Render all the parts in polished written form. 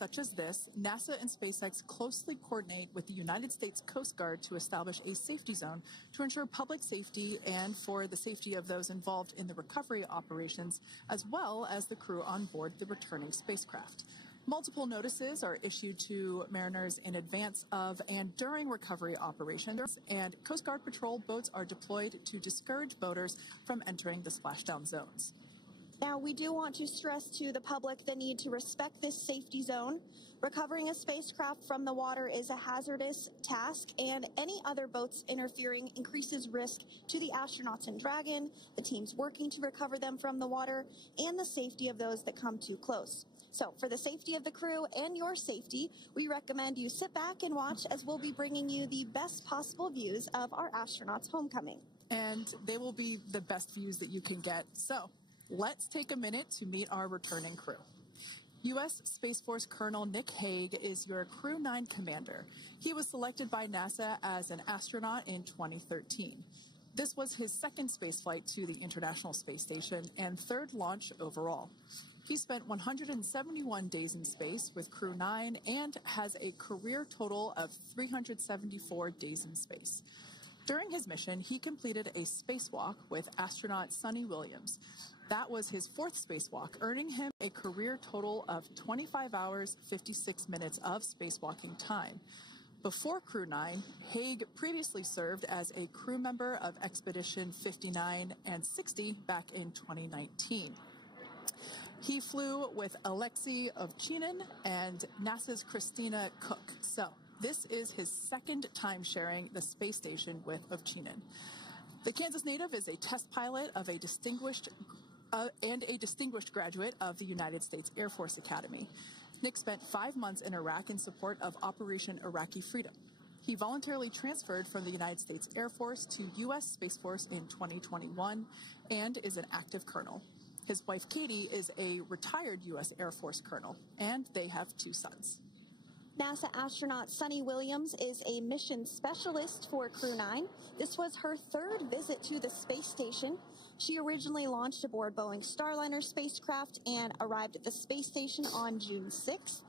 such as this, NASA and SpaceX closely coordinate with the United States Coast Guard to establish a safety zone to ensure public safety and for the safety of those involved in the recovery operations, as well as the crew on board the returning spacecraft. Multiple notices are issued to mariners in advance of and during recovery operations, and Coast Guard patrol boats are deployed to discourage boaters from entering the splashdown zones. Now, we do want to stress to the public the need to respect this safety zone. Recovering a spacecraft from the water is a hazardous task, and any other boats interfering increases risk to the astronauts in Dragon, the teams working to recover them from the water, and the safety of those that come too close. So, for the safety of the crew and your safety, we recommend you sit back and watch as we'll be bringing you the best possible views of our astronauts' homecoming. And they will be the best views that you can get. So, let's take a minute to meet our returning crew. U.S. Space Force Colonel Nick Hague is your Crew 9 commander. He was selected by NASA as an astronaut in 2013. This was his second spaceflight to the International Space Station and third launch overall. He spent 171 days in space with Crew 9 and has a career total of 374 days in space. During his mission, he completed a spacewalk with astronaut Suni Williams. That was his fourth spacewalk, earning him a career total of 25 hours, 56 minutes of spacewalking time. Before Crew 9, Hague previously served as a crew member of Expedition 59 and 60 back in 2019. He flew with Alexei Ovchinin and NASA's Christina Cook. So this is his second time sharing the space station with Ovchinin. The Kansas native is a test pilot of a distinguished graduate of the United States Air Force Academy. Nick spent 5 months in Iraq in support of Operation Iraqi Freedom. He voluntarily transferred from the United States Air Force to U.S. Space Force in 2021 and is an active colonel. His wife, Katie, is a retired U.S. Air Force colonel, and they have 2 sons. NASA astronaut Suni Williams is a mission specialist for Crew 9. This was her third visit to the space station. She originally launched aboard Boeing Starliner spacecraft and arrived at the space station on June 6th.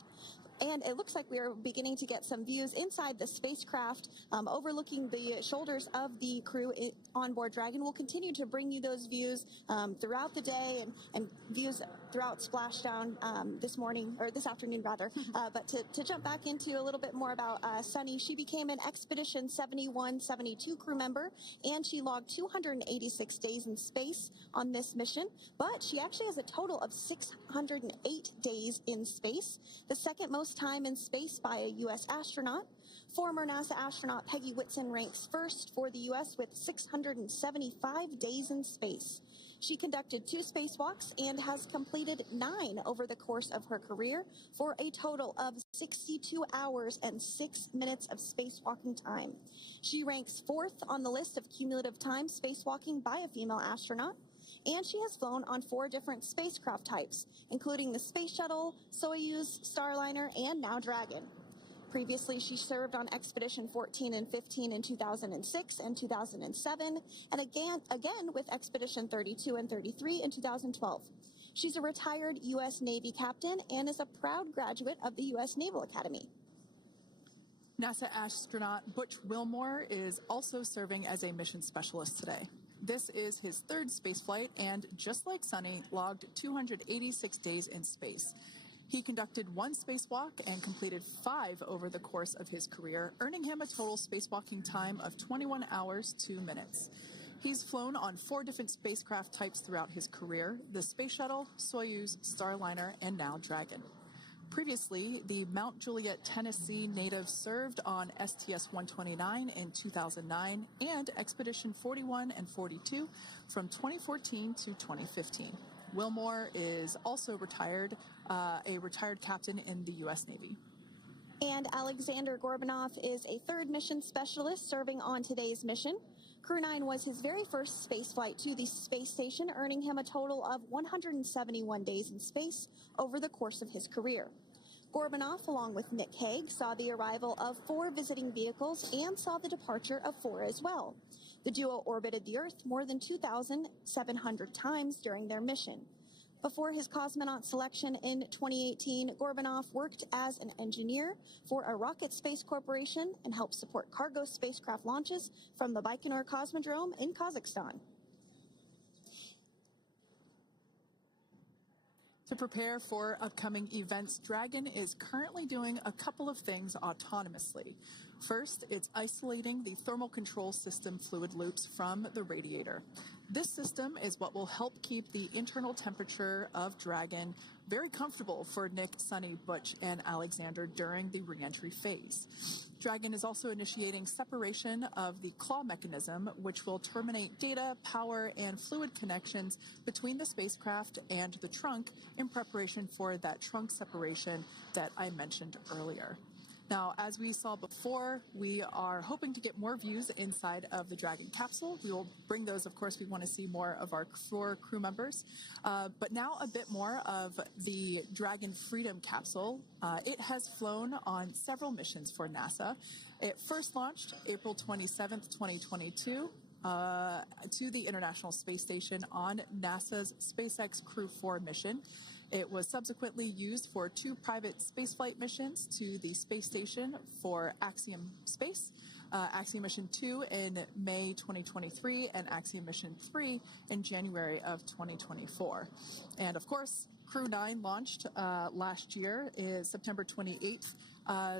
And it looks like we are beginning to get some views inside the spacecraft, overlooking the shoulders of the crew on board Dragon. We'll continue to bring you those views throughout the day and views throughout Splashdown this afternoon rather. But to jump back into a little bit more about Suni, she became an Expedition 71-72 crew member, and she logged 286 days in space on this mission. But she actually has a total of 608 days in space, the second most time in space by a U.S. astronaut. Former NASA astronaut Peggy Whitson ranks first for the U.S. with 675 days in space. She conducted 2 spacewalks and has completed 9 over the course of her career for a total of 62 hours and 6 minutes of spacewalking time. She ranks 4th on the list of cumulative time spacewalking by a female astronaut. And she has flown on 4 different spacecraft types, including the Space Shuttle, Soyuz, Starliner, and now Dragon. Previously, she served on Expedition 14 and 15 in 2006 and 2007, and again with Expedition 32 and 33 in 2012. She's a retired U.S. Navy captain and is a proud graduate of the U.S. Naval Academy. NASA astronaut Butch Wilmore is also serving as a mission specialist today. This is his 3rd spaceflight and, just like Suni, logged 286 days in space. He conducted 1 spacewalk and completed 5 over the course of his career, earning him a total spacewalking time of 21 hours, 2 minutes. He's flown on 4 different spacecraft types throughout his career: the Space Shuttle, Soyuz, Starliner, and now Dragon. Previously, the Mount Juliet, Tennessee native served on STS-129 in 2009 and Expedition 41 and 42 from 2014 to 2015. Wilmore is also a retired captain in the U.S. Navy. And Alexander Gorbanov is a 3rd mission specialist serving on today's mission. Crew 9 was his very first spaceflight to the space station, earning him a total of 171 days in space over the course of his career. Gorbanov, along with Nick Hague, saw the arrival of 4 visiting vehicles and saw the departure of 4 as well. The duo orbited the Earth more than 2,700 times during their mission. Before his cosmonaut selection in 2018, Gorbanov worked as an engineer for a rocket space corporation and helped support cargo spacecraft launches from the Baikonur Cosmodrome in Kazakhstan. To prepare for upcoming events, Dragon is currently doing a couple of things autonomously. First, it's isolating the thermal control system fluid loops from the radiator. This system is what will help keep the internal temperature of Dragon very comfortable for Nick, Suni, Butch, and Alexander during the reentry phase. Dragon is also initiating separation of the claw mechanism, which will terminate data, power, and fluid connections between the spacecraft and the trunk in preparation for that trunk separation that I mentioned earlier. Now, as we saw before, we are hoping to get more views inside of the Dragon capsule. We will bring those, of course. We want to see more of our four crew members. But now a bit more of the Dragon Freedom capsule. It has flown on several missions for NASA. It first launched April 27th, 2022. To the International Space Station on NASA's SpaceX Crew 4 mission. It was subsequently used for 2 private spaceflight missions to the space station for Axiom Space, Axiom Mission 2 in May 2023, and Axiom Mission 3 in January of 2024. And of course, Crew 9 launched last year, is September 28th.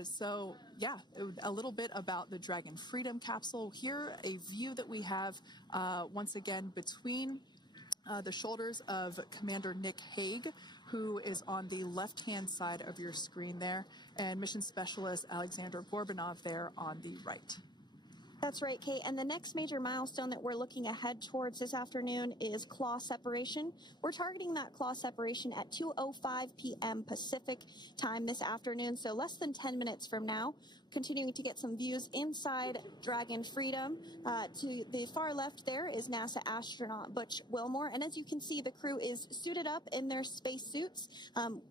So yeah, a little bit about the Dragon Freedom capsule. Here, a view that we have once again between the shoulders of Commander Nick Hague, who is on the left-hand side of your screen there, and Mission Specialist Alexander Gorbanov there on the right. That's right, Kate. And the next major milestone that we're looking ahead towards this afternoon is claw separation. We're targeting that claw separation at 2:05 p.m. Pacific time this afternoon, so less than 10 minutes from now. Continuing to get some views inside Dragon Freedom. To the far left there is NASA astronaut Butch Wilmore, and as you can see, the crew is suited up in their space suits.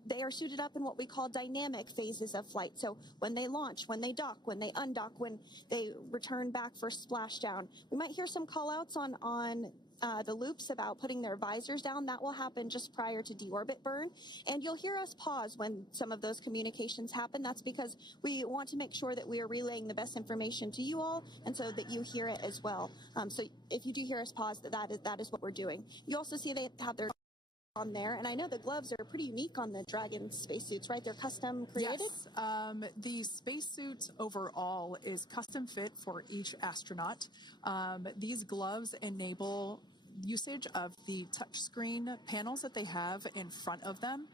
They are suited up in what we call dynamic phases of flight. So when they launch, when they dock, when they undock, when they return back for splashdown. We might hear some call-outs on the loops about putting their visors down. That will happen just prior to deorbit burn. And you'll hear us pause when some of those communications happen. That's because we want to make sure that we are relaying the best information to you all, and so that you hear it as well. So if you do hear us pause, that is what we're doing. You also see they have their on there, and I know the gloves are pretty unique on the Dragon spacesuits, right? They're custom created? Yes, the spacesuit overall is custom fit for each astronaut. These gloves enable usage of the touchscreen panels that they have in front of them.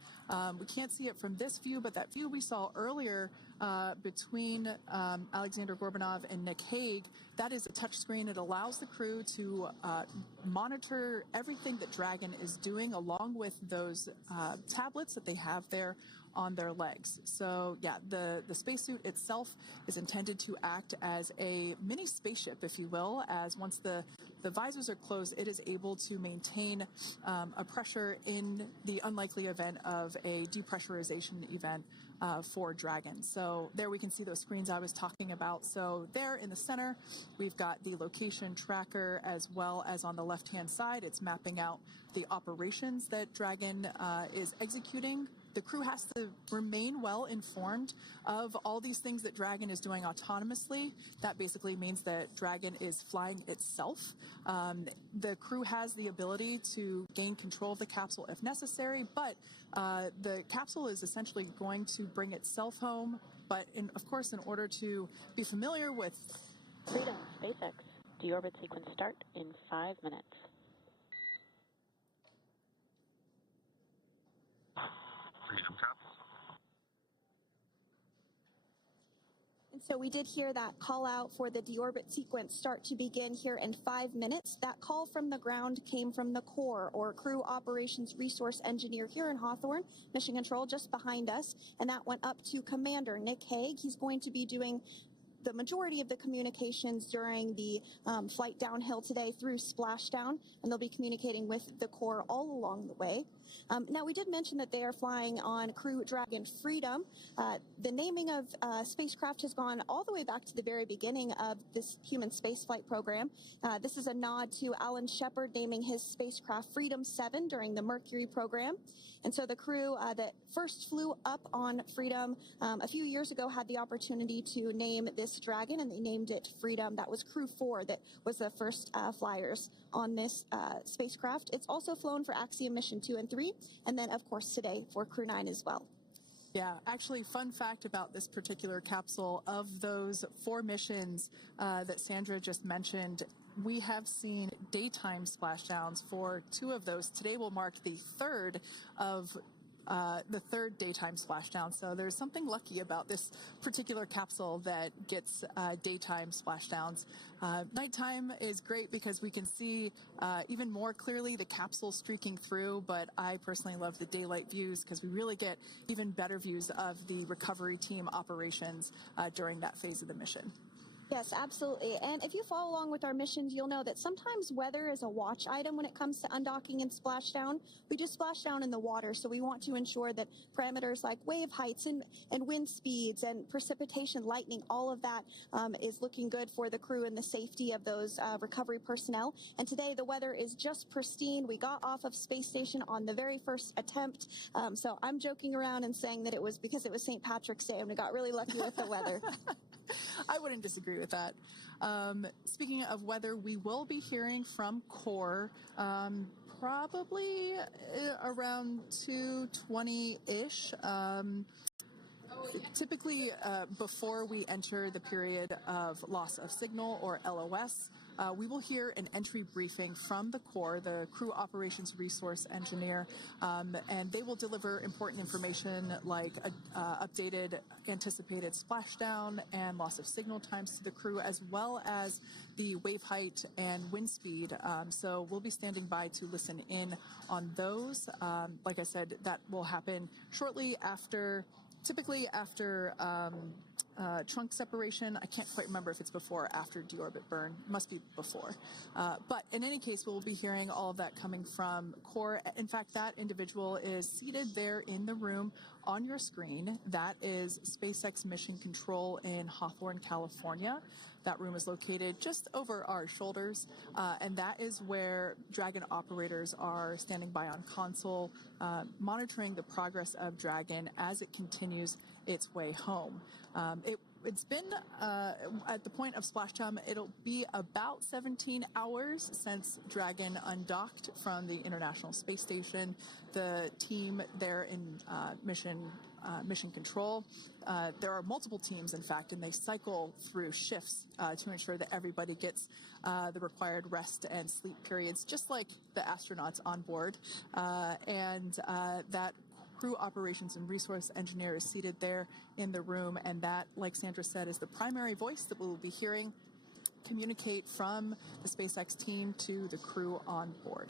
We can't see it from this view, but that view we saw earlier between Alexander Gorbanov and Nick Hague, that is a touchscreen. It allows the crew to monitor everything that Dragon is doing along with those tablets that they have there on their legs. So yeah, the spacesuit itself is intended to act as a mini spaceship, if you will, as once the visors are closed, it is able to maintain a pressure in the unlikely event of a depressurization event for Dragon. So there we can see those screens I was talking about. So there in the center, we've got the location tracker, as well as on the left-hand side, it's mapping out the operations that Dragon is executing. The crew has to remain well informed of all these things that Dragon is doing autonomously. That basically means that Dragon is flying itself. The crew has the ability to gain control of the capsule if necessary, but the capsule is essentially going to bring itself home. But of course, in order to be familiar with Freedom, SpaceX, deorbit sequence start in 5 minutes. Freedom Cup. And so we did hear that call out for the deorbit sequence start to begin here in 5 minutes. That call from the ground came from the core, or Crew Operations Resource Engineer here in Hawthorne, Mission Control just behind us, and that went up to Commander Nick Hague. He's going to be doing the majority of the communications during the flight downhill today through Splashdown, and they'll be communicating with the core all along the way. Now, we did mention that they are flying on Crew Dragon Freedom. The naming of spacecraft has gone all the way back to the very beginning of this human spaceflight program. This is a nod to Alan Shepard naming his spacecraft Freedom 7 during the Mercury program. And so the crew that first flew up on Freedom a few years ago had the opportunity to name this Dragon, and they named it Freedom. That was Crew 4 that was the first flyers on this spacecraft. It's also flown for Axiom Mission 2 and 3, and then, of course, today for Crew 9 as well. Yeah, actually, fun fact about this particular capsule, of those 4 missions that Sandra just mentioned, we have seen daytime splashdowns for 2 of those. Today will mark the third daytime splashdown. So there's something lucky about this particular capsule that gets daytime splashdowns. Nighttime is great because we can see even more clearly the capsule streaking through, but I personally love the daylight views because we really get even better views of the recovery team operations during that phase of the mission. Yes, absolutely. And if you follow along with our missions, you'll know that sometimes weather is a watch item when it comes to undocking and splashdown. We do splashdown in the water, so we want to ensure that parameters like wave heights and wind speeds and precipitation, lightning, all of that is looking good for the crew and the safety of those recovery personnel. And today the weather is just pristine. We got off of Space Station on the very first attempt. So I'm joking around and saying that it was because it was St. Patrick's Day and we got really lucky with the weather. I wouldn't disagree with that. Speaking of weather, we will be hearing from Core probably around 2:20-ish. Typically, before we enter the period of loss of signal, or LOS, we will hear an entry briefing from the Core, the Crew Operations Resource Engineer, and they will deliver important information like updated anticipated splashdown and loss of signal times to the crew, as well as the wave height and wind speed. So we'll be standing by to listen in on those. Like I said, that will happen shortly after, typically after trunk separation. I can't quite remember if it's before or after deorbit burn. Must be before. But in any case, we'll be hearing all of that coming from Core. In fact, that individual is seated there in the room on your screen. That is SpaceX Mission Control in Hawthorne, California. That room is located just over our shoulders, and that is where Dragon operators are standing by on console, monitoring the progress of Dragon as it continues its way home. It's been, at the point of splashdown, it'll be about 17 hours since Dragon undocked from the International Space Station. The team there in mission control, there are multiple teams, in fact, and they cycle through shifts to ensure that everybody gets the required rest and sleep periods, just like the astronauts on board. And that Crew Operations and Resource Engineer is seated there in the room, and that, like Sandra said, is the primary voice that we will be hearing communicate from the SpaceX team to the crew on board.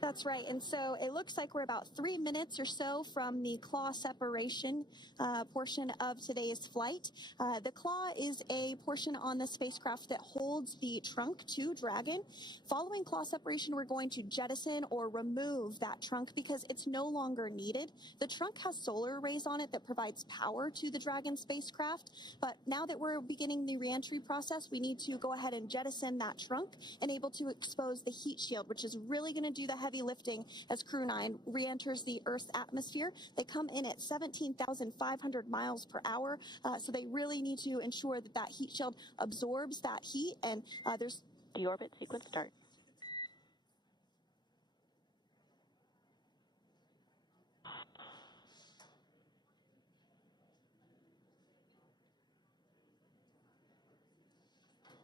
That's right. And so it looks like we're about 3 minutes or so from the claw separation portion of today's flight. The claw is a portion on the spacecraft that holds the trunk to Dragon. Following claw separation, we're going to jettison or remove that trunk because it's no longer needed. The trunk has solar arrays on it that provides power to the Dragon spacecraft. But now that we're beginning the reentry process, we need to go ahead and jettison that trunk and able to expose the heat shield, which is really going to do the heavy lifting as Crew 9 re-enters the Earth's atmosphere. They come in at 17,500 miles per hour, so they really need to ensure that that heat shield absorbs that heat, and there's... Deorbit sequence start.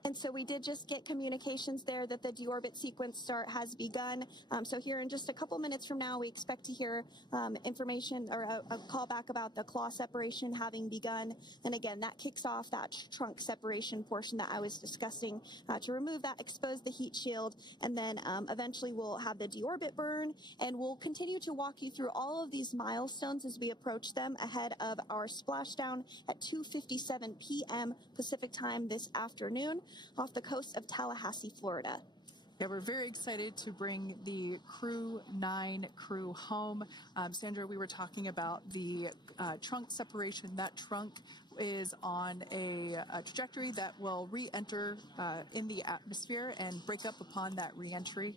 And so we did just get communications there that the deorbit sequence start has begun. So here in just a couple minutes from now, we expect to hear information or a call back about the claw separation having begun. And again, that kicks off that trunk separation portion that I was discussing to remove that, expose the heat shield, and then eventually we'll have the deorbit burn, and we'll continue to walk you through all of these milestones as we approach them ahead of our splashdown at 2:57 p.m. Pacific time this afternoon off the coast of Tallahassee, Florida. Yeah, we're very excited to bring the Crew 9 crew home. Sandra, we were talking about the trunk separation. That trunk is on a trajectory that will re-enter in the atmosphere and break up upon that re-entry.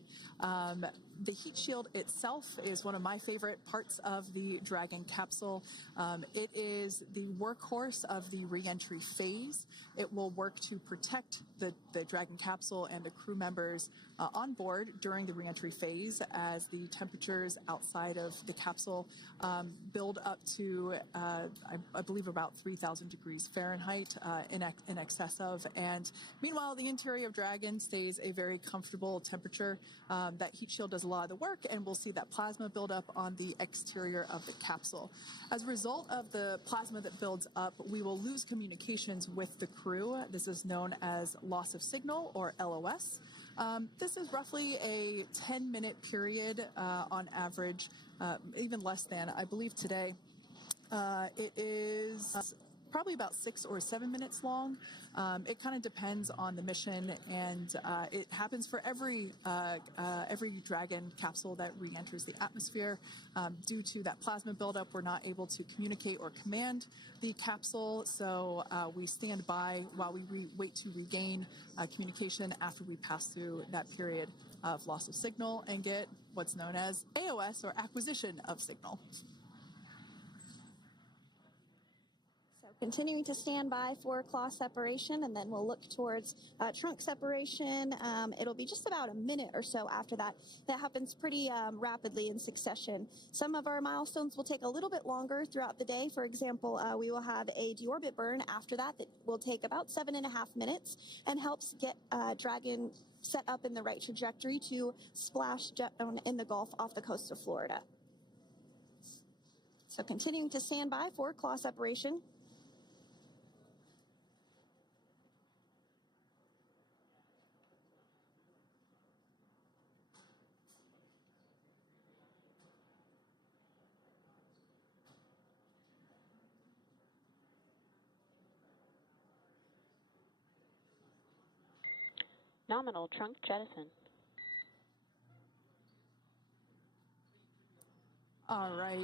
The heat shield itself is one of my favorite parts of the Dragon capsule. It is the workhorse of the re-entry phase. It will work to protect the Dragon capsule and the crew members on board during the re-entry phase as the temperatures outside of the capsule build up to, I believe, about 3,000 degrees Fahrenheit in excess of. And meanwhile, the interior of Dragon stays a very comfortable temperature. That heat shield does a lot of the work, and we'll see that plasma build up on the exterior of the capsule. As a result of the plasma that builds up, we will lose communications with the crew. This is known as loss of signal, or LOS. This is roughly a 10-minute period on average, even less than. I believe today it is probably about 6 or 7 minutes long. It kind of depends on the mission, and it happens for every Dragon capsule that re-enters the atmosphere. Due to that plasma buildup, we're not able to communicate or command the capsule, so we stand by while we wait to regain communication after we pass through that period of loss of signal and get what's known as AOS, or acquisition of signal. Continuing to stand by for claw separation, and then we'll look towards trunk separation. It'll be just about a minute or so after that. That happens pretty rapidly in succession. Some of our milestones will take a little bit longer throughout the day. For example, we will have a deorbit burn after that will take about 7.5 minutes and helps get Dragon set up in the right trajectory to splash down in the Gulf off the coast of Florida. So continuing to stand by for claw separation. Nominal trunk jettison. All right.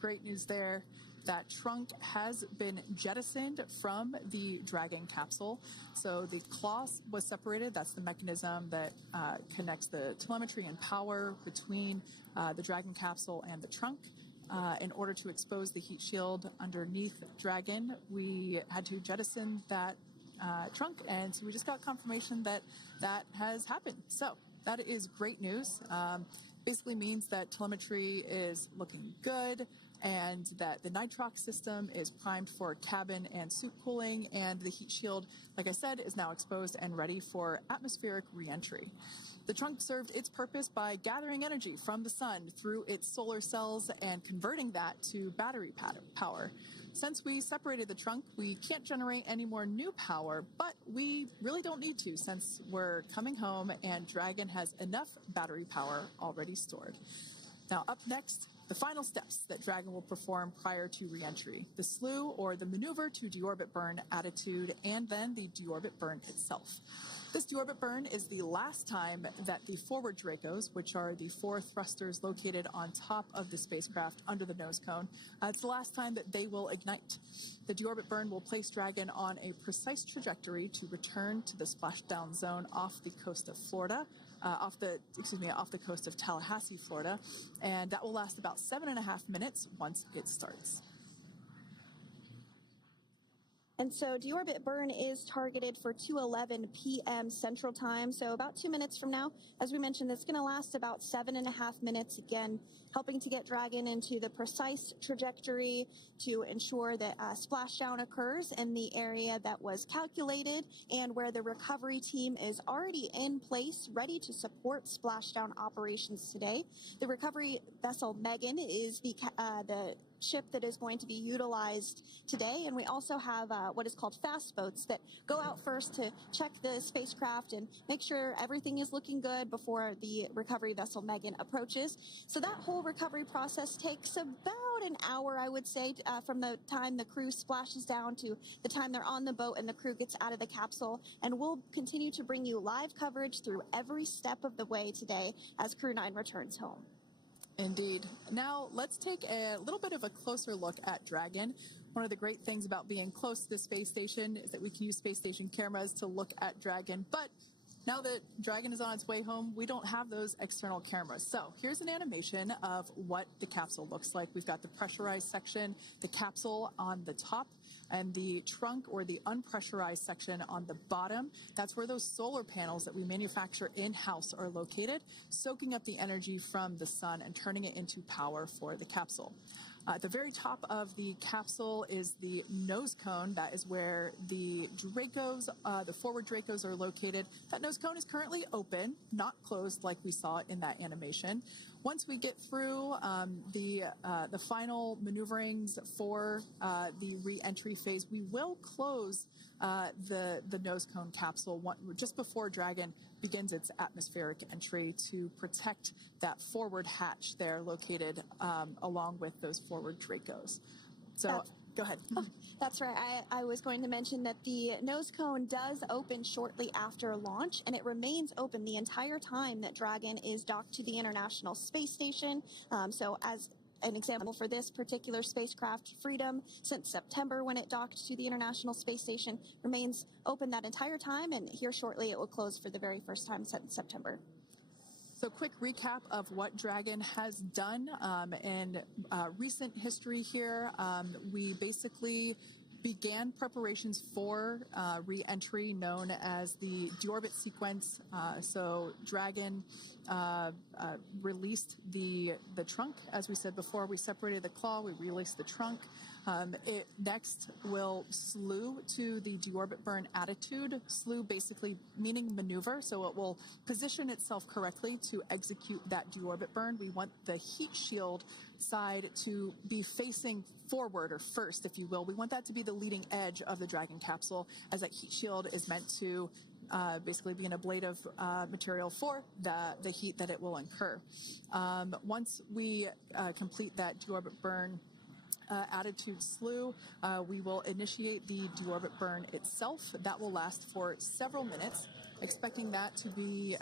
Great news there. That trunk has been jettisoned from the Dragon capsule. So the claw was separated. That's the mechanism that connects the telemetry and power between the Dragon capsule and the trunk. In order to expose the heat shield underneath Dragon, we had to jettison that trunk, and so we just got confirmation that that has happened. So that is great news. Basically means that telemetry is looking good, and that the nitrox system is primed for cabin and suit cooling, and the heat shield, like I said, is now exposed and ready for atmospheric re-entry. The trunk served its purpose by gathering energy from the sun through its solar cells and converting that to battery power. Since we separated the trunk, we can't generate any more new power, but we really don't need to since we're coming home and Dragon has enough battery power already stored. Now up next, the final steps that Dragon will perform prior to re-entry: the slew, or the maneuver to deorbit burn attitude, and then the deorbit burn itself. This deorbit burn is the last time that the forward Dracos, which are the 4 thrusters located on top of the spacecraft under the nose cone, it's the last time that they will ignite. The deorbit burn will place Dragon on a precise trajectory to return to the splashdown zone off the coast of Florida, off the coast of Tallahassee, Florida, and that will last about 7.5 minutes once it starts. And so deorbit burn is targeted for 2:11 p.m. Central Time, so about 2 minutes from now. As we mentioned, it's going to last about 7.5 minutes, again, helping to get Dragon into the precise trajectory to ensure that splashdown occurs in the area that was calculated and where the recovery team is already in place, ready to support splashdown operations today. The recovery vessel Megan is the ship that is going to be utilized today, and we also have what is called fast boats that go out first to check the spacecraft and make sure everything is looking good before the recovery vessel Megan approaches. So that whole recovery process takes about an hour, I would say, from the time the crew splashes down to the time they're on the boat and the crew gets out of the capsule. And we'll continue to bring you live coverage through every step of the way today as Crew 9 returns home. Indeed. Now, let's take a little bit of a closer look at Dragon. One of the great things about being close to the space station is that we can use space station cameras to look at Dragon. But now that Dragon is on its way home, we don't have those external cameras. So here's an animation of what the capsule looks like. We've got the pressurized section, the capsule on the top, and the trunk or the unpressurized section on the bottom. That's where those solar panels that we manufacture in-house are located, soaking up the energy from the sun and turning it into power for the capsule. At the very top of the capsule is the nose cone. That is where the Dracos, the forward Dracos, are located. That nose cone is currently open, not closed like we saw in that animation. Once we get through the final maneuverings for the re-entry phase, we will close the nose cone capsule just before Dragon begins its atmospheric entry to protect that forward hatch there located along with those forward Dracos. So go ahead. Oh, that's right. I was going to mention that the nose cone does open shortly after launch, and it remains open the entire time that Dragon is docked to the International Space Station. So as an example for this particular spacecraft, Freedom, since September when it docked to the International Space Station, remains open that entire time, and here shortly it will close for the very first time since September. So quick recap of what Dragon has done in recent history here. We basically began preparations for re-entry known as the deorbit sequence. So Dragon released the trunk. As we said before, we separated the claw, we released the trunk. It next will slew to the deorbit burn attitude. Slew basically meaning maneuver, so it will position itself correctly to execute that deorbit burn. We want the heat shield side to be facing forward, or first, if you will. We want that to be the leading edge of the Dragon capsule, as that heat shield is meant to basically be an ablative material for the heat that it will incur. Once we complete that deorbit burn attitude slew, we will initiate the deorbit burn itself. That will last for several minutes, expecting that to be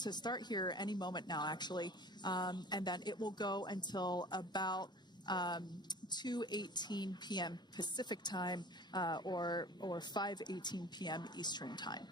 to start here any moment now, actually, and then it will go until about 2:18 p.m. Pacific time or 5:18 p.m. Eastern time.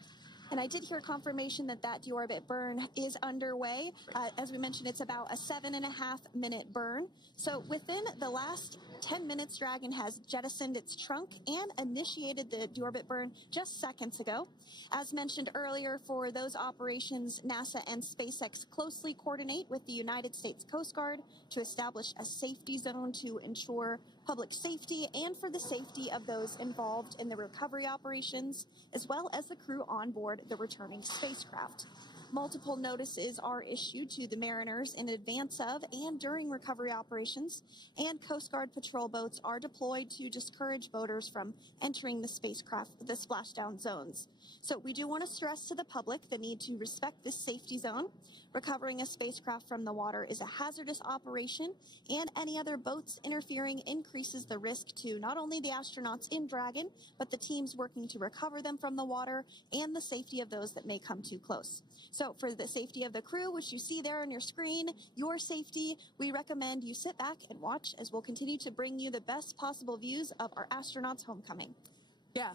And I did hear confirmation that deorbit burn is underway. As we mentioned, it's about a 7.5-minute burn. So within the last 10 minutes, Dragon has jettisoned its trunk and initiated the deorbit burn just seconds ago. As mentioned earlier, for those operations, NASA and SpaceX closely coordinate with the United States Coast Guard to establish a safety zone to ensure public safety and for the safety of those involved in the recovery operations, as well as the crew on board the returning spacecraft. Multiple notices are issued to the mariners in advance of and during recovery operations, and Coast Guard patrol boats are deployed to discourage boaters from entering the spacecraft, the splashdown zones. So we do want to stress to the public the need to respect this safety zone. Recovering a spacecraft from the water is a hazardous operation, and any other boats interfering increases the risk to not only the astronauts in Dragon, but the teams working to recover them from the water and the safety of those that may come too close. So for the safety of the crew, which you see there on your screen, your safety, we recommend you sit back and watch as we'll continue to bring you the best possible views of our astronauts' homecoming. Yeah,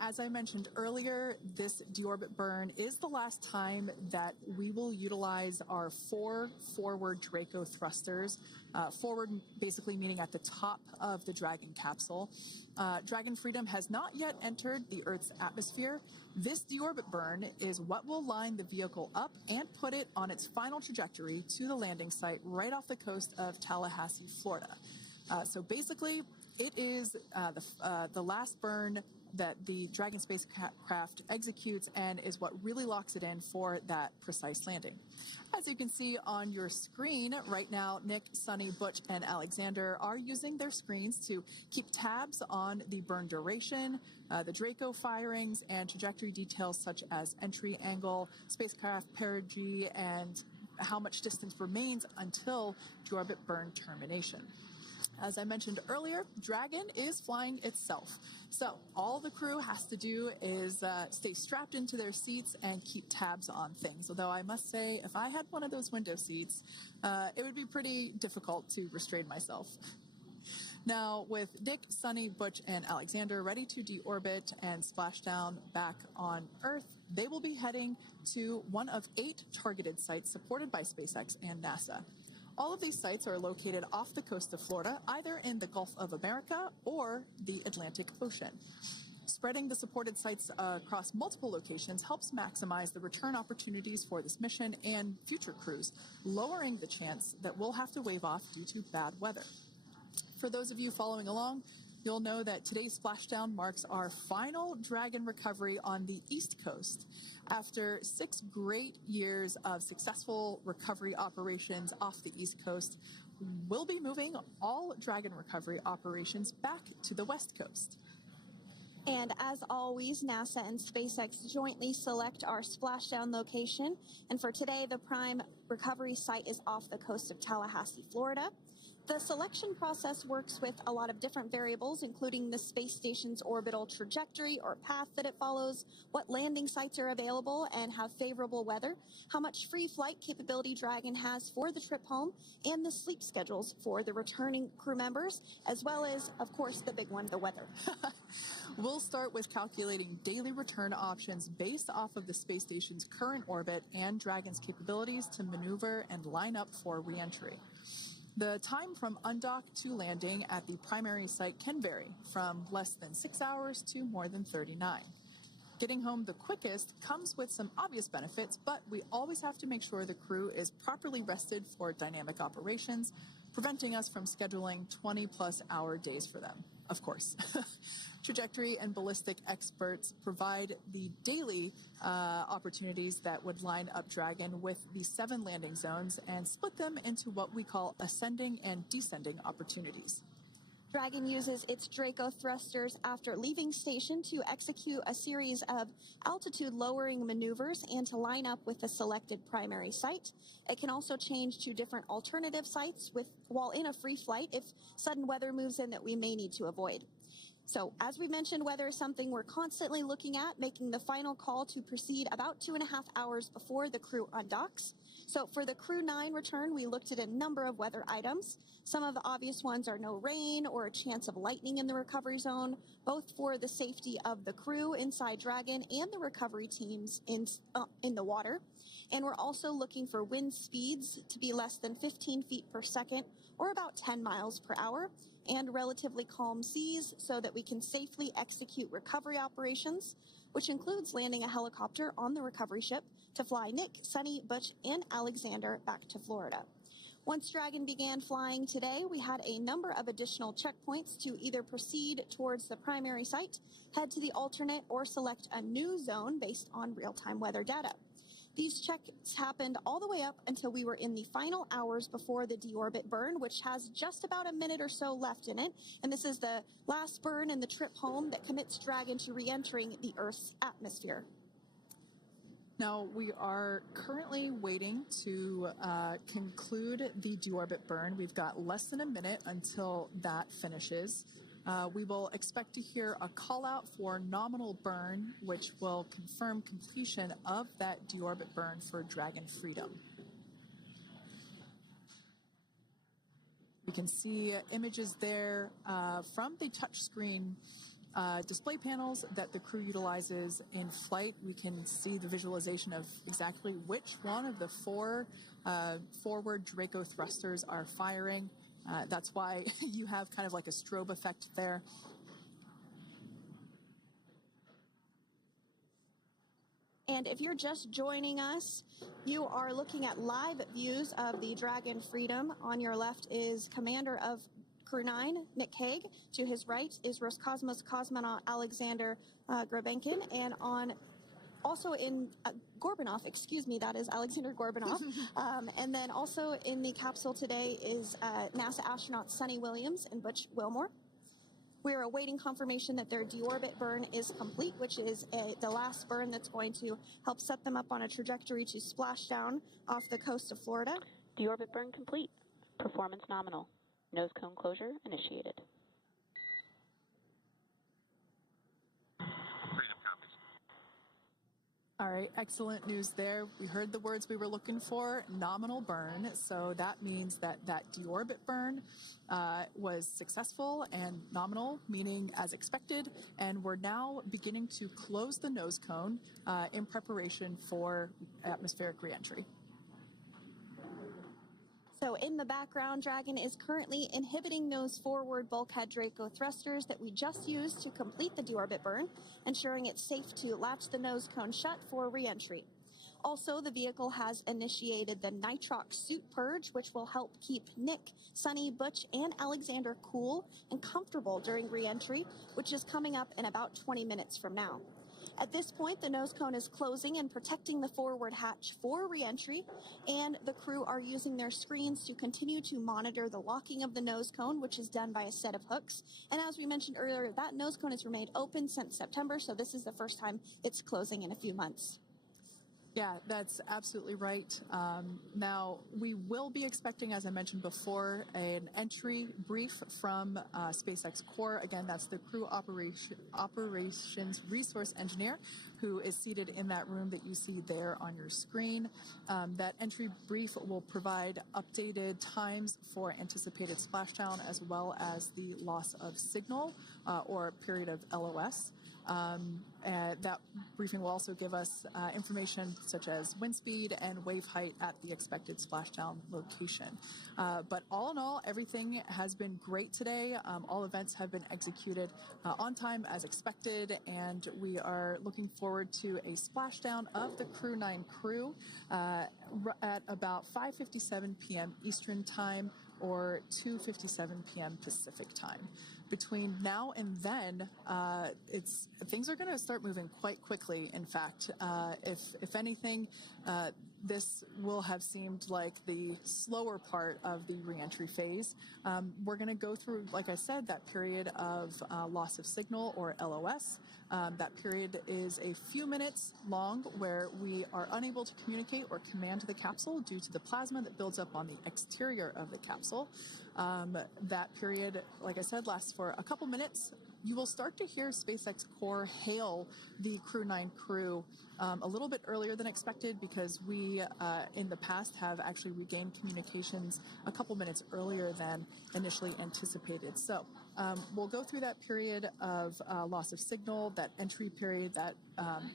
as I mentioned earlier, this deorbit burn is the last time that we will utilize our 4 forward Draco thrusters. Forward basically meaning at the top of the Dragon capsule. Dragon Freedom has not yet entered the Earth's atmosphere. This deorbit burn is what will line the vehicle up and put it on its final trajectory to the landing site right off the coast of Tallahassee, Florida. So basically, it is the last burn that the Dragon spacecraft executes and is what really locks it in for that precise landing. As you can see on your screen right now, Nick, Suni, Butch, and Alexander are using their screens to keep tabs on the burn duration, the Draco firings, and trajectory details such as entry angle, spacecraft perigee, and how much distance remains until deorbit burn termination. As I mentioned earlier, Dragon is flying itself. So all the crew has to do is stay strapped into their seats and keep tabs on things. Although I must say, if I had one of those window seats, it would be pretty difficult to restrain myself. Now, with Nick, Suni, Butch, and Alexander ready to deorbit and splash down back on Earth, they will be heading to one of 8 targeted sites supported by SpaceX and NASA. All of these sites are located off the coast of Florida, either in the Gulf of America or the Atlantic Ocean. Spreading the supported sites across multiple locations helps maximize the return opportunities for this mission and future crews, lowering the chance that we'll have to wave off due to bad weather. For those of you following along, you'll know that today's splashdown marks our final Dragon recovery on the East Coast. After 6 great years of successful recovery operations off the East Coast, we'll be moving all Dragon recovery operations back to the West Coast. And as always, NASA and SpaceX jointly select our splashdown location. And for today, the prime recovery site is off the coast of Tallahassee, Florida. The selection process works with a lot of different variables, including the space station's orbital trajectory or path that it follows, what landing sites are available and have favorable weather, how much free flight capability Dragon has for the trip home, and the sleep schedules for the returning crew members, as well as, of course, the big one, the weather. We'll start with calculating daily return options based off of the space station's current orbit and Dragon's capabilities to maneuver and line up for re-entry. The time from undock to landing at the primary site can vary from less than 6 hours to more than 39. Getting home the quickest comes with some obvious benefits, but we always have to make sure the crew is properly rested for dynamic operations, preventing us from scheduling 20-plus hour days for them, of course. Trajectory and ballistic experts provide the daily opportunities that would line up Dragon with the 7 landing zones and split them into what we call ascending and descending opportunities. Dragon uses its Draco thrusters after leaving station to execute a series of altitude-lowering maneuvers and to line up with the selected primary site. It can also change to different alternative sites while in a free flight if sudden weather moves in that we may need to avoid. So, as we mentioned, weather is something we're constantly looking at, making the final call to proceed about 2.5 hours before the crew undocks. So, for the Crew 9 return, we looked at a number of weather items. Some of the obvious ones are no rain or a chance of lightning in the recovery zone, both for the safety of the crew inside Dragon and the recovery teams in the water. And we're also looking for wind speeds to be less than 15 feet per second, or about 10 miles per hour, and relatively calm seas so that we can safely execute recovery operations, which includes landing a helicopter on the recovery ship to fly Nick, Suni, Butch, and Alexander back to Florida. Once Dragon began flying today, we had a number of additional checkpoints to either proceed towards the primary site, head to the alternate, or select a new zone based on real-time weather data. These checks happened all the way up until we were in the final hours before the deorbit burn, which has just about a minute or so left in it. And this is the last burn in the trip home that commits Dragon to re-entering the Earth's atmosphere. Now, we are currently waiting to conclude the deorbit burn. We've got less than a minute until that finishes. We will expect to hear a call out for nominal burn, which will confirm completion of that deorbit burn for Dragon Freedom. We can see images there from the touchscreen display panels that the crew utilizes in flight. We can see the visualization of exactly which one of the 4 forward Draco thrusters are firing. That's why you have kind of like a strobe effect there. And if you're just joining us, you are looking at live views of the Dragon Freedom. On your left is Commander of Crew 9, Nick Hague. To his right is Roscosmos cosmonaut Alexander Grabenkin. And also in Gorbanov, that is Alexander Gorbanov. And then also in the capsule today is NASA astronauts Suni Williams and Butch Wilmore. We're awaiting confirmation that their deorbit burn is complete, which is the last burn that's going to help set them up on a trajectory to splash down off the coast of Florida. Deorbit burn complete. Performance nominal. Nose cone closure initiated. Freedom copies. All right, excellent news there. We heard the words we were looking for, nominal burn. So that means that deorbit burn was successful and nominal, meaning as expected. And we're now beginning to close the nose cone in preparation for atmospheric reentry. So in the background, Dragon is currently inhibiting those forward bulkhead Draco thrusters that we just used to complete the deorbit burn, ensuring it's safe to latch the nose cone shut for reentry. Also, the vehicle has initiated the nitrox suit purge, which will help keep Nick, Suni, Butch, and Alexander cool and comfortable during reentry, which is coming up in about 20 minutes from now. At this point, the nose cone is closing and protecting the forward hatch for reentry, and the crew are using their screens to continue to monitor the locking of the nose cone, which is done by a set of hooks. And as we mentioned earlier, that nose cone has remained open since September, so this is the first time it's closing in a few months. Yeah, that's absolutely right. Now, we will be expecting, as I mentioned before, an entry brief from SpaceX Core. Again, that's the crew operations resource engineer who is seated in that room that you see there on your screen. That entry brief will provide updated times for anticipated splashdown as well as the loss of signal or period of LOS. That briefing will also give us information such as wind speed and wave height at the expected splashdown location. But all in all, everything has been great today. All events have been executed on time as expected, and we are looking forward to a splashdown of the Crew 9 crew at about 5:57 p.m. Eastern Time or 2:57 p.m. Pacific Time. Between now and then, things are going to start moving quite quickly. In fact, if anything, this will have seemed like the slower part of the reentry phase. We're going to go through, like I said, that period of loss of signal or LOS. That period is a few minutes long where we are unable to communicate or command the capsule due to the plasma that builds up on the exterior of the capsule. That period, like I said, lasts for a couple minutes. You will start to hear SpaceX Core hail the Crew 9 crew a little bit earlier than expected because we, in the past, have actually regained communications a couple minutes earlier than initially anticipated. So we'll go through that period of loss of signal, that entry period, that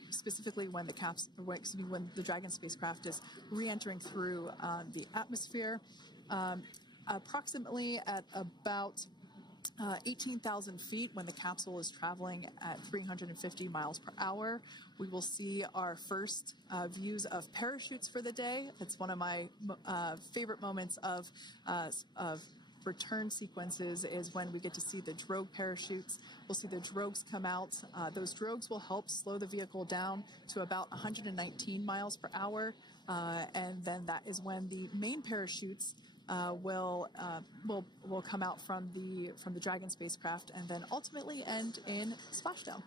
specifically when the Dragon spacecraft is re-entering through the atmosphere. Approximately at about 18,000 feet when the capsule is traveling at 350 miles per hour. We will see our first views of parachutes for the day. It's one of my favorite moments of return sequences is when we get to see the drogue parachutes. We'll see the drogues come out. Those drogues will help slow the vehicle down to about 119 miles per hour. And then that is when the main parachutes will come out from the Dragon spacecraft and then ultimately end in splashdown.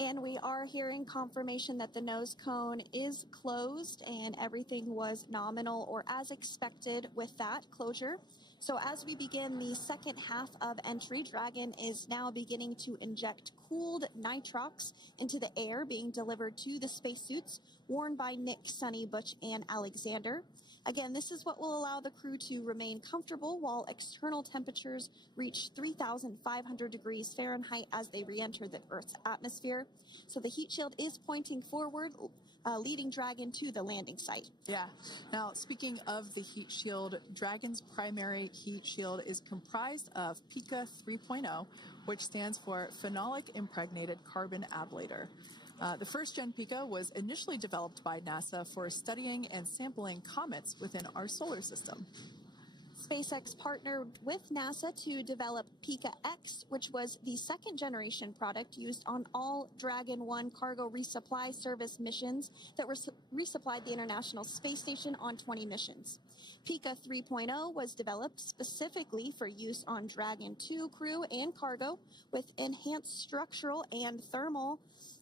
And we are hearing confirmation that the nose cone is closed and everything was nominal or as expected with that closure. So as we begin the second half of entry, Dragon is now beginning to inject cooled nitrox into the air being delivered to the spacesuits worn by Nick, Suni, Butch, and Alexander. Again, this is what will allow the crew to remain comfortable while external temperatures reach 3,500 degrees Fahrenheit as they re-enter the Earth's atmosphere. So the heat shield is pointing forward, leading Dragon to the landing site. Yeah. Now, speaking of the heat shield, Dragon's primary heat shield is comprised of PICA 3.0, which stands for Phenolic Impregnated Carbon Ablator. The first-gen PICA was initially developed by NASA for studying and sampling comets within our solar system. SpaceX partnered with NASA to develop PICA X, which was the second-generation product used on all Dragon 1 cargo resupply service missions that resupplied the International Space Station on 20 missions. PICA 3.0 was developed specifically for use on Dragon 2 crew and cargo with enhanced structural and thermal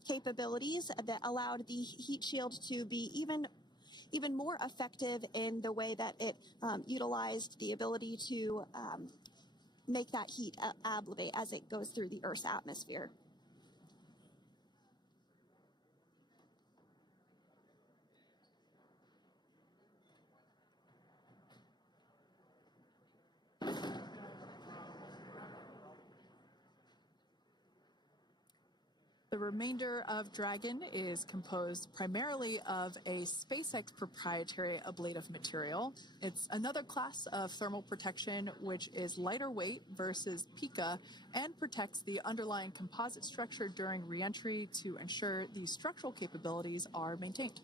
capabilities that allowed the heat shield to be even even more effective in the way that it utilized the ability to make that heat ablevate as it goes through the Earth's atmosphere. The remainder of Dragon is composed primarily of a SpaceX proprietary ablative material. It's another class of thermal protection which is lighter weight versus Pika and protects the underlying composite structure during reentry to ensure the structural capabilities are maintained.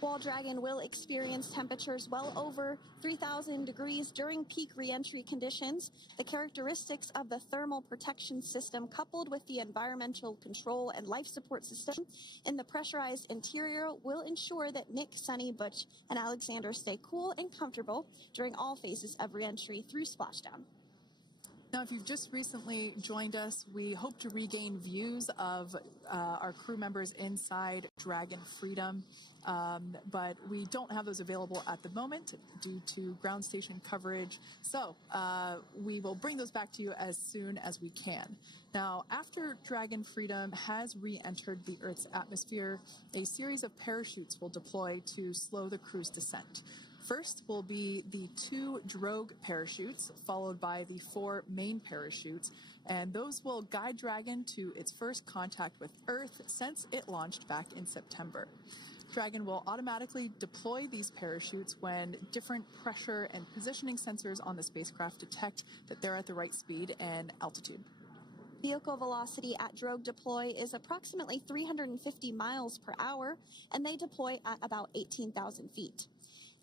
While Dragon will experience temperatures well over 3,000 degrees during peak reentry conditions, the characteristics of the thermal protection system coupled with the environmental control and life support system in the pressurized interior will ensure that Nick, Suni, Butch, and Alexander stay cool and comfortable during all phases of reentry through Splashdown. Now, if you've just recently joined us, we hope to regain views of our crew members inside Dragon Freedom, but we don't have those available at the moment due to ground station coverage. So we will bring those back to you as soon as we can. Now, after Dragon Freedom has re-entered the Earth's atmosphere, a series of parachutes will deploy to slow the crew's descent. First will be the 2 drogue parachutes, followed by the 4 main parachutes, and those will guide Dragon to its first contact with Earth since it launched back in September. Dragon will automatically deploy these parachutes when different pressure and positioning sensors on the spacecraft detect that they're at the right speed and altitude. Vehicle velocity at drogue deploy is approximately 350 miles per hour, and they deploy at about 18,000 feet.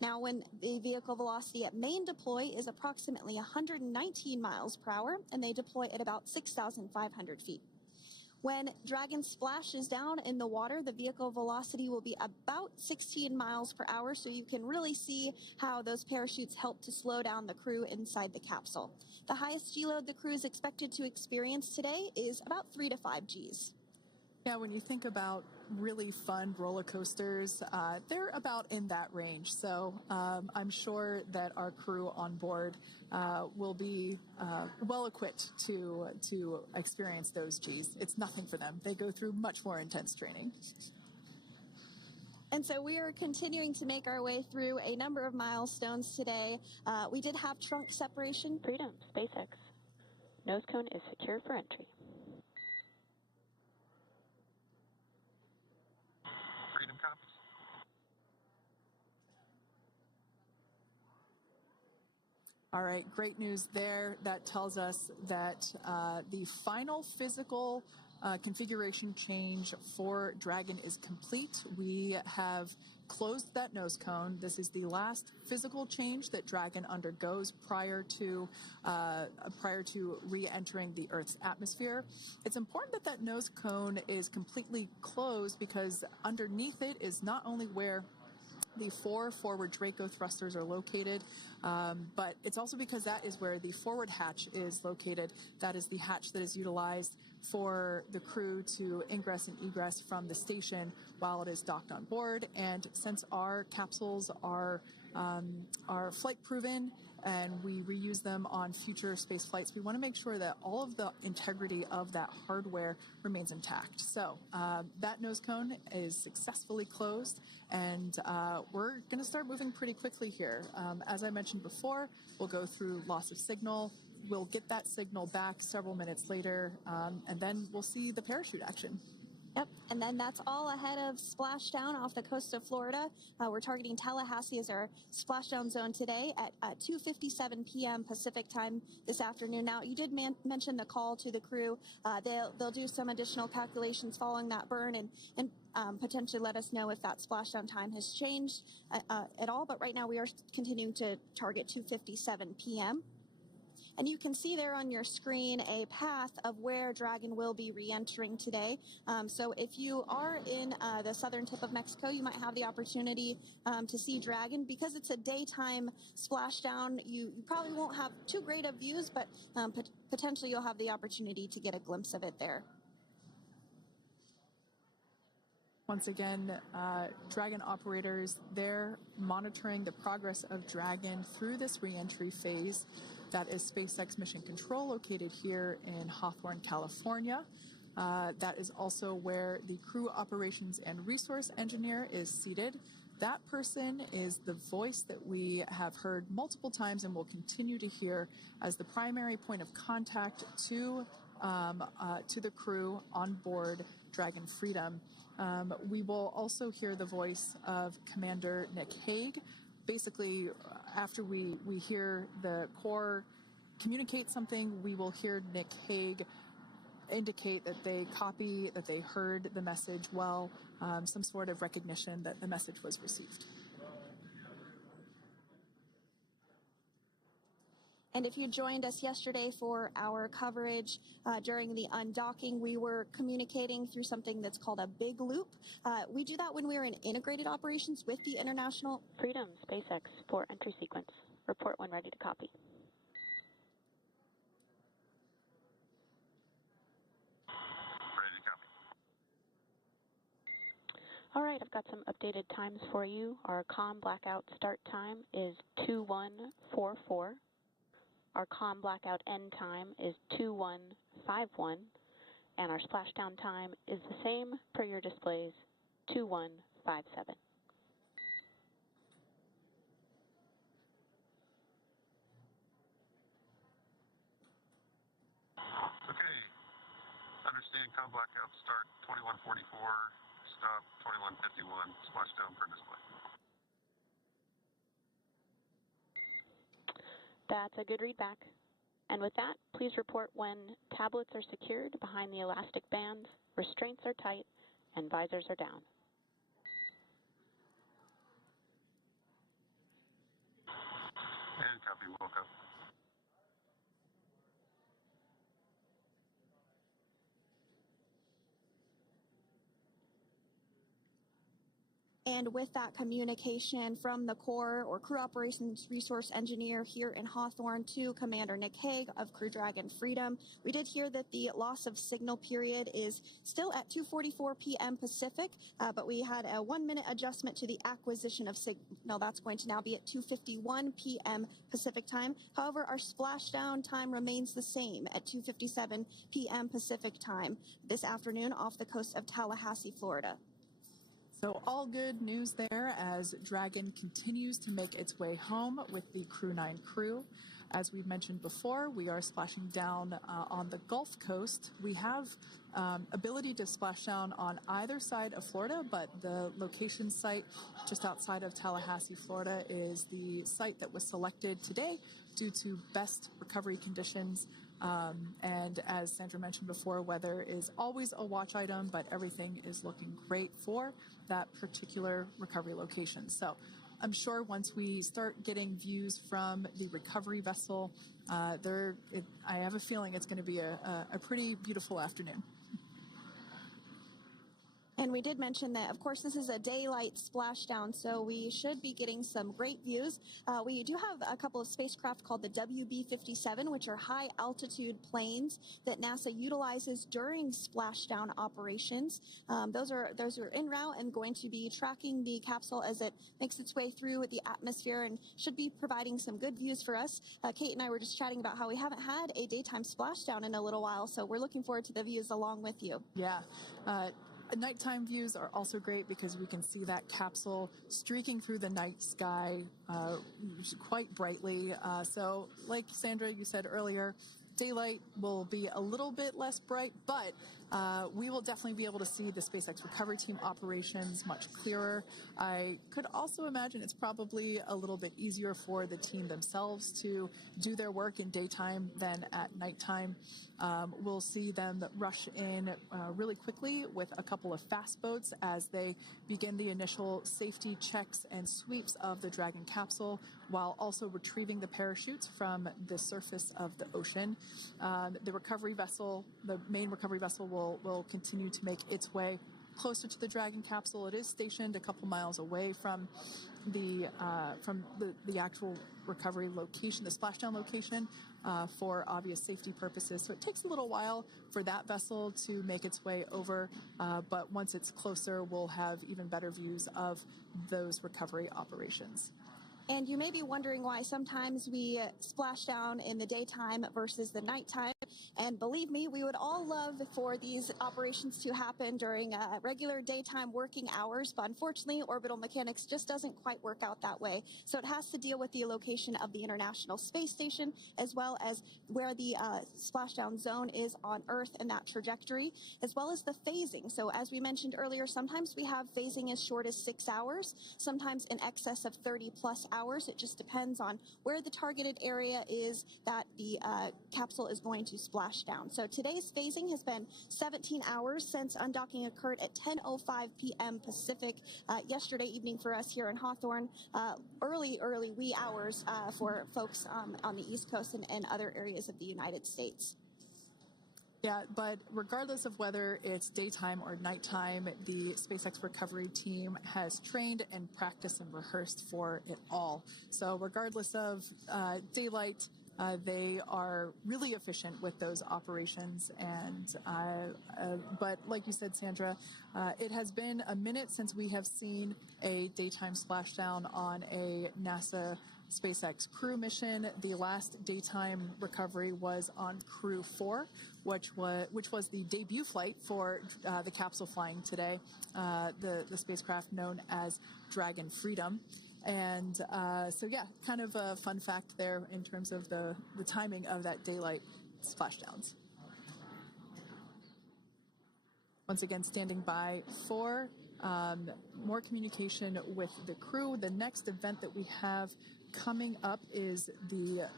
Now, when the vehicle velocity at main deploy is approximately 119 miles per hour, and they deploy at about 6,500 feet. When Dragon splashes down in the water, the vehicle velocity will be about 16 miles per hour, so you can really see how those parachutes help to slow down the crew inside the capsule. The highest G-load the crew is expected to experience today is about 3 to 5 Gs. Yeah, when you think about really fun roller coasters, they're about in that range. So I'm sure that our crew on board will be well equipped to experience those Gs. It's nothing for them. They go through much more intense training. And so we are continuing to make our way through a number of milestones today. We did have trunk separation. Freedom, SpaceX. Nose cone is secure for entry. Freedom copies. All right, great news there. That tells us that the final physical configuration change for Dragon is complete. We have closed that nose cone. This is the last physical change that Dragon undergoes prior to re-entering the Earth's atmosphere. It's important that that nose cone is completely closed because underneath it is not only where the 4 forward Draco thrusters are located, but it's also because that is where the forward hatch is located. That is the hatch that is utilized for the crew to ingress and egress from the station while it is docked on board. And since our capsules are flight proven and we reuse them on future space flights, we want to make sure that all of the integrity of that hardware remains intact. So that nose cone is successfully closed, and we're going to start moving pretty quickly here. As I mentioned before, we'll go through loss of signal. We'll get that signal back several minutes later, and then we'll see the parachute action. Yep, and then that's all ahead of Splashdown off the coast of Florida. We're targeting Tallahassee as our splashdown zone today at 2:57 p.m. Pacific time this afternoon. Now, you did mention the call to the crew. They'll do some additional calculations following that burn and potentially let us know if that splashdown time has changed at all. But right now, we are continuing to target 2:57 p.m. And you can see there on your screen a path of where Dragon will be re-entering today. So if you are in the southern tip of Mexico, you might have the opportunity to see Dragon. Because it's a daytime splashdown, you probably won't have too great of views, but potentially you'll have the opportunity to get a glimpse of it there. Once again, Dragon operators, they're monitoring the progress of Dragon through this reentry phase. That is SpaceX Mission Control, located here in Hawthorne, California. That is also where the crew operations and resource engineer is seated. That person is the voice that we have heard multiple times and will continue to hear as the primary point of contact to the crew on board Dragon Freedom. We will also hear the voice of Commander Nick Hague. Basically, after we hear the Corps communicate something, we will hear Nick Hague indicate that they copy, that they heard the message well, some sort of recognition that the message was received. And if you joined us yesterday for our coverage during the undocking, we were communicating through something that's called a big loop. We do that when we're in integrated operations with the International Freedom, SpaceX, for entry sequence. Report when ready to copy. Ready to copy. All right, I've got some updated times for you. Our comm blackout start time is 2144. Our comm blackout end time is 2151, and our splashdown time is the same per your displays, 2157. Okay. Understand comm blackout start 2144, stop 2151, splashdown per display. That's a good readback. And with that, please report when tablets are secured behind the elastic bands, restraints are tight, and visors are down. And copy, Wilco. And with that communication from the Corps or Crew Operations Resource Engineer here in Hawthorne to Commander Nick Hague of Crew Dragon Freedom, we did hear that the loss of signal period is still at 2:44 p.m. Pacific, but we had a 1-minute adjustment to the acquisition of signal. That's going to now be at 2:51 p.m. Pacific time. However, our splashdown time remains the same at 2:57 p.m. Pacific time this afternoon off the coast of Tallahassee, Florida. So all good news there as Dragon continues to make its way home with the Crew 9 crew. As we've mentioned before, we are splashing down on the Gulf Coast. We have ability to splash down on either side of Florida, but the location site just outside of Tallahassee, Florida is the site that was selected today due to best recovery conditions. And as Sandra mentioned before, weather is always a watch item, but everything is looking great for that particular recovery location. So I'm sure once we start getting views from the recovery vessel, I have a feeling it's going to be a pretty beautiful afternoon. And we did mention that, of course, this is a daylight splashdown, so we should be getting some great views. We do have a couple of spacecraft called the WB-57, which are high-altitude planes that NASA utilizes during splashdown operations. Those are en route and going to be tracking the capsule as it makes its way through the atmosphere and should be providing some good views for us. Kate and I were just chatting about how we haven't had a daytime splashdown in a little while, so we're looking forward to the views along with you. Yeah. Nighttime views are also great because we can see that capsule streaking through the night sky quite brightly. So like Sandra, you said earlier, daylight will be a little bit less bright, but we will definitely be able to see the SpaceX recovery team operations much clearer. I could also imagine it's probably a little bit easier for the team themselves to do their work in daytime than at nighttime. We'll see them rush in really quickly with a couple of fast boats as they begin the initial safety checks and sweeps of the Dragon capsule, while also retrieving the parachutes from the surface of the ocean. The recovery vessel, the main recovery vessel, will continue to make its way closer to the Dragon capsule. It is stationed a couple miles away from the actual recovery location, the splashdown location, for obvious safety purposes. So it takes a little while for that vessel to make its way over, but once it's closer, we'll have even better views of those recovery operations. And you may be wondering why sometimes we splash down in the daytime versus the nighttime. And believe me, we would all love for these operations to happen during regular daytime working hours. But unfortunately, orbital mechanics just doesn't quite work out that way. So it has to deal with the location of the International Space Station, as well as where the splashdown zone is on Earth and that trajectory, as well as the phasing. So as we mentioned earlier, sometimes we have phasing as short as 6 hours, sometimes in excess of 30 plus hours. It just depends on where the targeted area is that the capsule is going to splash down. So today's phasing has been 17 hours since undocking occurred at 10:05 p.m. Pacific yesterday evening for us here in Hawthorne. Early wee hours for folks on the East Coast and other areas of the United States. Yeah, but regardless of whether it's daytime or nighttime, the SpaceX recovery team has trained and practiced and rehearsed for it all. So regardless of daylight, they are really efficient with those operations. And but like you said, Sandra, it has been a minute since we have seen a daytime splashdown on a NASA SpaceX crew mission. The last daytime recovery was on Crew 4, which was the debut flight for the capsule flying today, the spacecraft known as Dragon Freedom. And so, yeah, kind of a fun fact there in terms of the timing of that daylight splashdowns. Once again, standing by for more communication with the crew. The next event that we have coming up is the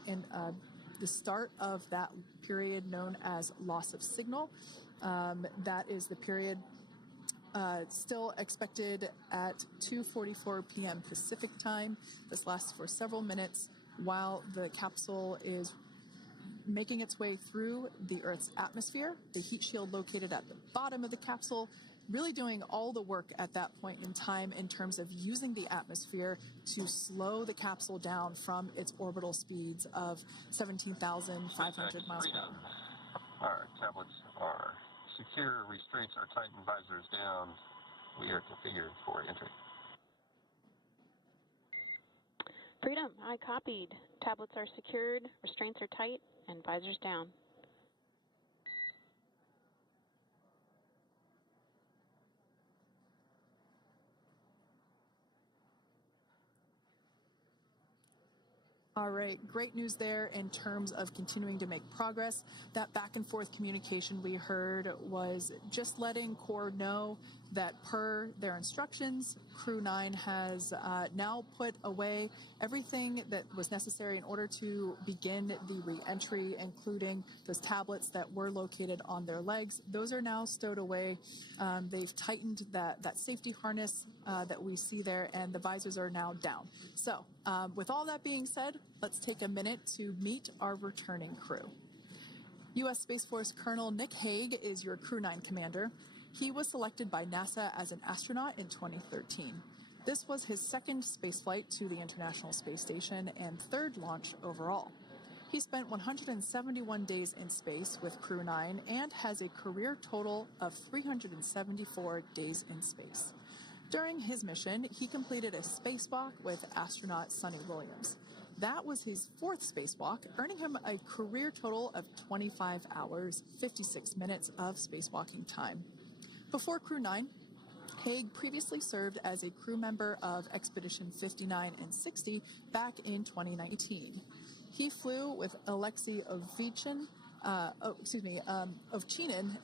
start of that period known as loss of signal. That is the period still expected at 2:44 p.m. Pacific time. This lasts for several minutes while the capsule is making its way through the Earth's atmosphere. The heat shield located at the bottom of the capsule really doing all the work at that point in time in terms of using the atmosphere to slow the capsule down from its orbital speeds of 17,500 miles per hour. Our tablets are secure, restraints are tightened, visors down. We are configured for entry. Freedom, I copied. Tablets are secured, restraints are tight, and visors down. All right, great news there in terms of continuing to make progress. That back and forth communication we heard was just letting Core know that per their instructions, Crew 9 has now put away everything that was necessary in order to begin the re-entry, including those tablets that were located on their legs. Those are now stowed away. They've tightened that safety harness that we see there, and the visors are now down. So with all that being said, let's take a minute to meet our returning crew. U.S. Space Force Colonel Nick Hague is your Crew 9 commander. He was selected by NASA as an astronaut in 2013. This was his second spaceflight to the International Space Station and third launch overall. He spent 171 days in space with Crew 9 and has a career total of 374 days in space. During his mission, he completed a spacewalk with astronaut Suni Williams. That was his fourth spacewalk, earning him a career total of 25 hours, 56 minutes of spacewalking time. Before Crew 9, Hague previously served as a crew member of Expedition 59 and 60 back in 2019. He flew with Alexei Ovchinin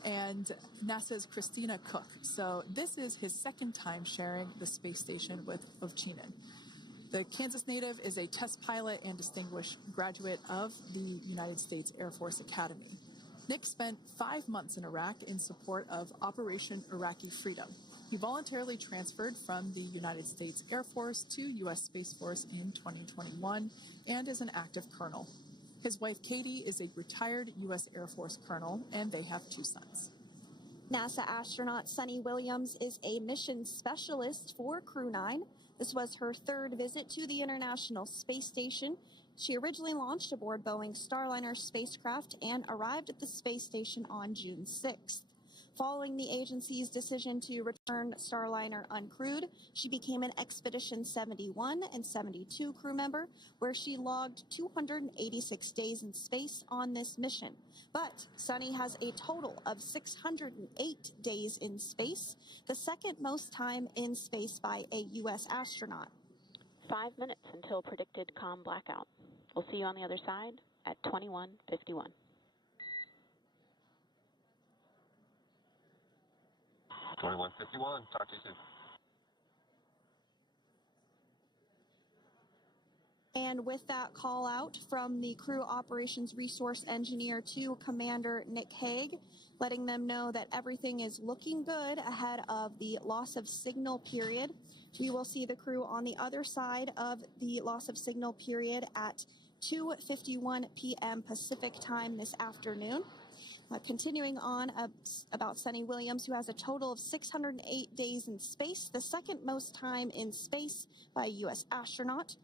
and NASA's Christina Cook. So this is his second time sharing the space station with Ovchinin. The Kansas native is a test pilot and distinguished graduate of the United States Air Force Academy. Nick spent 5 months in Iraq in support of Operation Iraqi Freedom. He voluntarily transferred from the United States Air Force to U.S. Space Force in 2021 and is an active colonel. His wife, Katie, is a retired U.S. Air Force colonel, and they have 2 sons. NASA astronaut Suni Williams is a mission specialist for Crew 9. This was her third visit to the International Space Station. She originally launched aboard Boeing Starliner spacecraft and arrived at the space station on June 6th. Following the agency's decision to return Starliner uncrewed, she became an Expedition 71 and 72 crew member, where she logged 286 days in space on this mission. But Suni has a total of 608 days in space, the second most time in space by a U.S. astronaut. 5 minutes until predicted comm blackout. We'll see you on the other side at 21:51. Talk to you soon. And with that call out from the Crew Operations Resource Engineer to Commander Nick Hague, letting them know that everything is looking good ahead of the loss of signal period. We will see the crew on the other side of the loss of signal period at 2:51 p.m. Pacific time this afternoon. Continuing on about Suni Williams, who has a total of 608 days in space, the second most time in space by a U.S. astronaut.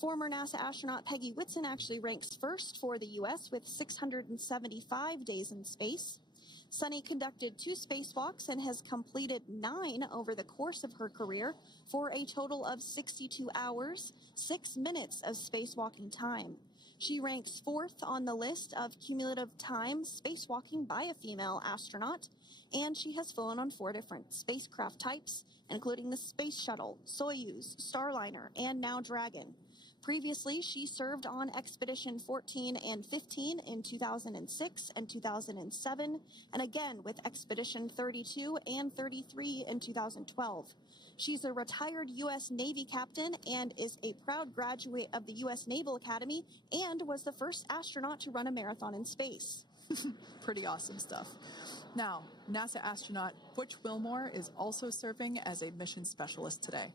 Former NASA astronaut Peggy Whitson actually ranks first for the U.S. with 675 days in space. Suni conducted 2 spacewalks and has completed 9 over the course of her career for a total of 62 hours, 6 minutes of spacewalking time. She ranks 4th on the list of cumulative time spacewalking by a female astronaut, and she has flown on 4 different spacecraft types, including the Space Shuttle, Soyuz, Starliner, and now Dragon. Previously, she served on Expedition 14 and 15 in 2006 and 2007, and again with Expedition 32 and 33 in 2012. She's a retired U.S. Navy captain and is a proud graduate of the U.S. Naval Academy and was the first astronaut to run a marathon in space. Pretty awesome stuff. Now, NASA astronaut Butch Wilmore is also serving as a mission specialist today.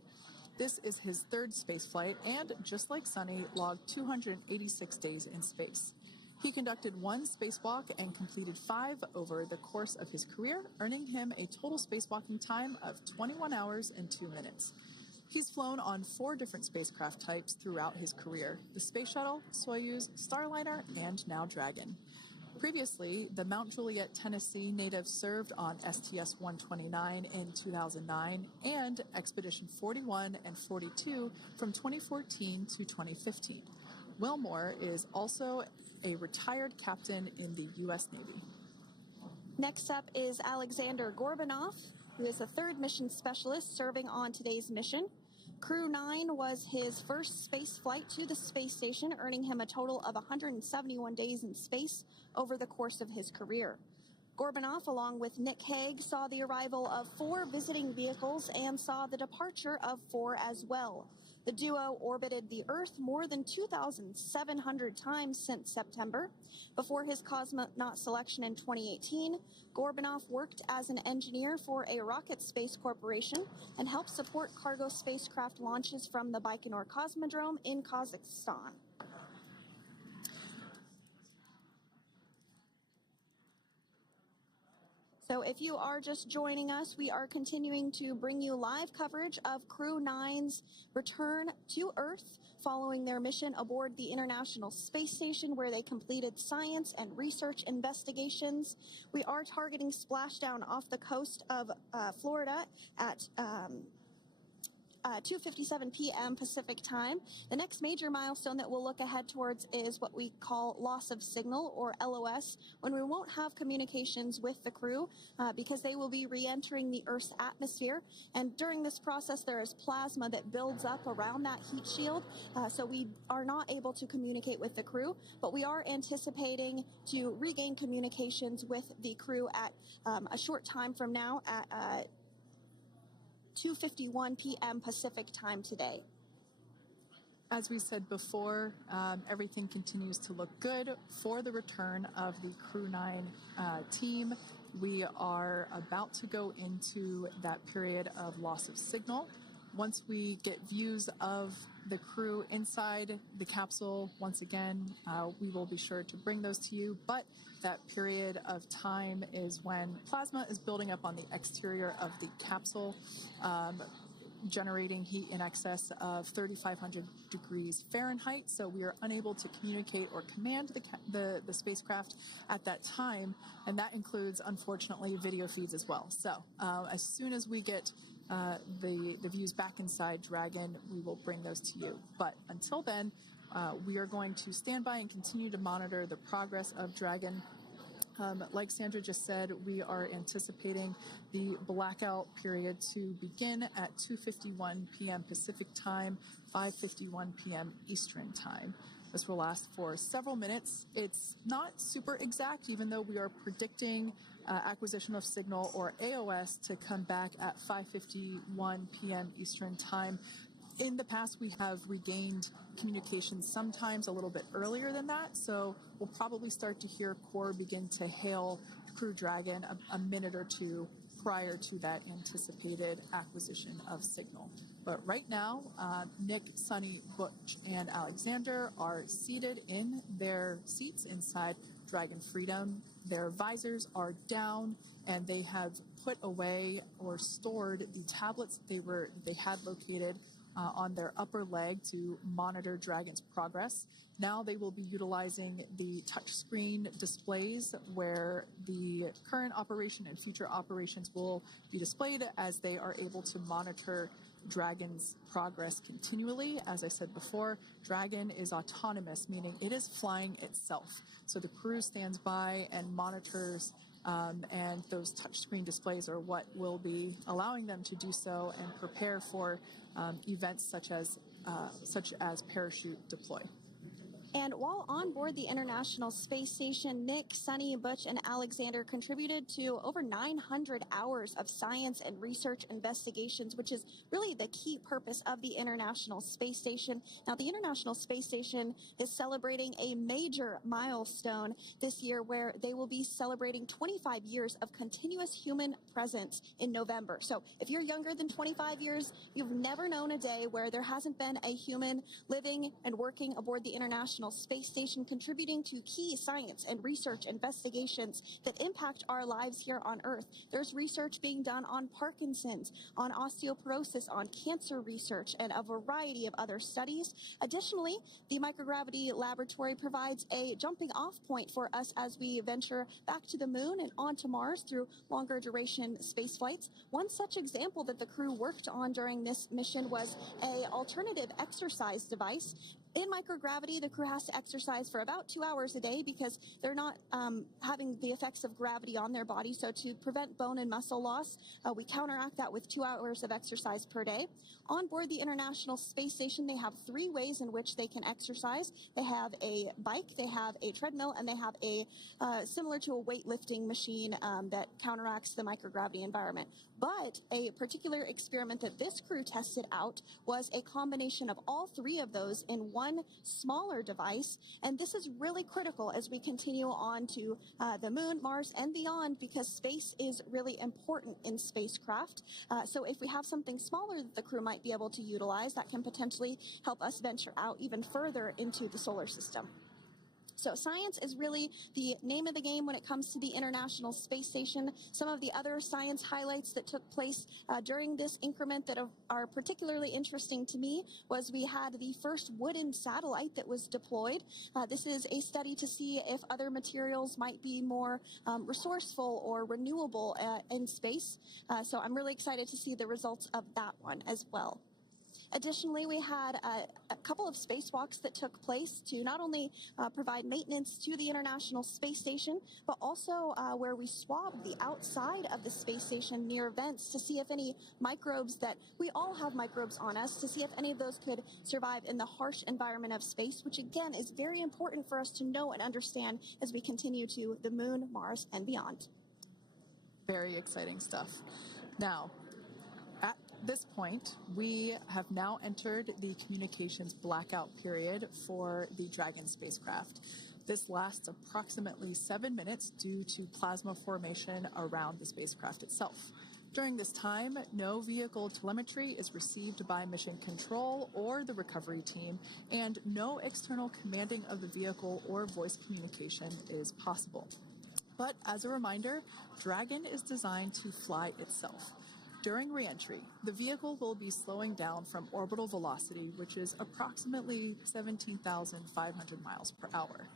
This is his 3rd spaceflight and, just like Suni, logged 286 days in space. He conducted 1 spacewalk and completed 5 over the course of his career, earning him a total spacewalking time of 21 hours and 2 minutes. He's flown on 4 different spacecraft types throughout his career: the Space Shuttle, Soyuz, Starliner, and now Dragon. Previously, the Mount Juliet, Tennessee native served on STS-129 in 2009 and Expedition 41 and 42 from 2014 to 2015. Wilmore is also a retired captain in the U.S. Navy. Next up is Alexander Gorbunov, who is the 3rd mission specialist serving on today's mission. Crew 9 was his first space flight to the space station, earning him a total of 171 days in space over the course of his career. Gorbunov, along with Nick Hague, saw the arrival of 4 visiting vehicles and saw the departure of 4 as well. The duo orbited the Earth more than 2,700 times since September. Before his cosmonaut selection in 2018, Gorbunov worked as an engineer for a rocket space corporation and helped support cargo spacecraft launches from the Baikonur Cosmodrome in Kazakhstan. So if you are just joining us, we are continuing to bring you live coverage of Crew 9's return to Earth following their mission aboard the International Space Station, where they completed science and research investigations. We are targeting splashdown off the coast of Florida at 2:57 p.m. Pacific time. The next major milestone that we'll look ahead towards is what we call loss of signal, or LOS, when we won't have communications with the crew because they will be re-entering the Earth's atmosphere. And during this process, there is plasma that builds up around that heat shield, so we are not able to communicate with the crew, but we are anticipating to regain communications with the crew at a short time from now at 2:51 p.m. Pacific time today. As we said before, everything continues to look good for the return of the Crew 9 team. We are about to go into that period of loss of signal. Once we get views of the crew inside the capsule, once again, we will be sure to bring those to you. But that period of time is when plasma is building up on the exterior of the capsule. generating heat in excess of 3,500 degrees Fahrenheit, so we are unable to communicate or command the spacecraft at that time, and that includes, unfortunately, video feeds as well. So as soon as we get the views back inside Dragon, we will bring those to you. But until then, we are going to stand by and continue to monitor the progress of Dragon. Like Sandra just said, we are anticipating the blackout period to begin at 2:51 p.m. Pacific time, 5:51 p.m. Eastern time. This will last for several minutes. It's not super exact, even though we are predicting acquisition of signal, or AOS, to come back at 5:51 p.m. Eastern time. In the past, we have regained communications sometimes a little bit earlier than that, so we'll probably start to hear Core begin to hail Crew Dragon a minute or two prior to that anticipated acquisition of signal. But right now, Nick, Suni, Butch, and Alexander are seated in their seats inside Dragon Freedom. Their visors are down, and they have put away or stored the tablets they had located on their upper leg to monitor Dragon's progress. Now they will be utilizing the touchscreen displays where the current operation and future operations will be displayed as they are able to monitor Dragon's progress continually. As I said before, Dragon is autonomous, meaning it is flying itself. So the crew stands by and monitors, and those touchscreen displays are what will be allowing them to do so and prepare for events such as parachute deploy. And while on board the International Space Station, Nick, Suni, Butch, and Alexander contributed to over 900 hours of science and research investigations, which is really the key purpose of the International Space Station. Now, the International Space Station is celebrating a major milestone this year, where they will be celebrating 25 years of continuous human presence in November. So if you're younger than 25 years, you've never known a day where there hasn't been a human living and working aboard the International Space Station, contributing to key science and research investigations that impact our lives here on Earth. There's research being done on Parkinson's, on osteoporosis, on cancer research, and a variety of other studies. Additionally, the Microgravity Laboratory provides a jumping off point for us as we venture back to the moon and onto Mars through longer duration space flights. One such example that the crew worked on during this mission was an alternative exercise device. In microgravity, the crew has to exercise for about 2 hours a day because they're not having the effects of gravity on their body. So to prevent bone and muscle loss, we counteract that with 2 hours of exercise per day. On board the International Space Station, they have 3 ways in which they can exercise. They have a bike, they have a treadmill, and they have a similar to a weightlifting machine that counteracts the microgravity environment. But a particular experiment that this crew tested out was a combination of all 3 of those in one smaller device. And this is really critical as we continue on to the moon, Mars, and beyond, because space is really important in spacecraft. So if we have something smaller that the crew might be able to utilize, that can potentially help us venture out even further into the solar system. So science is really the name of the game when it comes to the International Space Station. Some of the other science highlights that took place during this increment that are particularly interesting to me was we had the first wooden satellite that was deployed. This is a study to see if other materials might be more resourceful or renewable in space. So I'm really excited to see the results of that one as well. Additionally, we had a couple of spacewalks that took place to not only provide maintenance to the International Space Station, but also where we swabbed the outside of the space station near vents to see if any microbes that we all have microbes on us, to see if any of those could survive in the harsh environment of space, which again is very important for us to know and understand as we continue to the moon, Mars, and beyond. Very exciting stuff. Now, at this point, we have now entered the communications blackout period for the Dragon spacecraft. This lasts approximately 7 minutes due to plasma formation around the spacecraft itself. During this time, no vehicle telemetry is received by mission control or the recovery team, and no external commanding of the vehicle or voice communication is possible. But as a reminder, Dragon is designed to fly itself. During reentry, the vehicle will be slowing down from orbital velocity, which is approximately 17,500 miles per hour.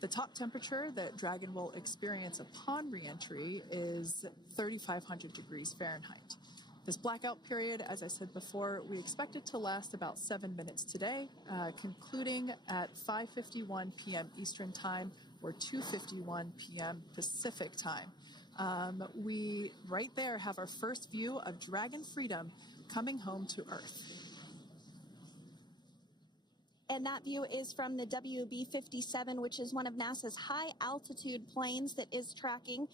The top temperature that Dragon will experience upon reentry is 3,500 degrees Fahrenheit. This blackout period, as I said before, we expect it to last about 7 minutes today, concluding at 5:51 p.m. Eastern Time or 2:51 p.m. Pacific Time. We, right there, have our first view of Dragon Freedom coming home to Earth. And that view is from the WB-57, which is one of NASA's high-altitude planes that is tracking.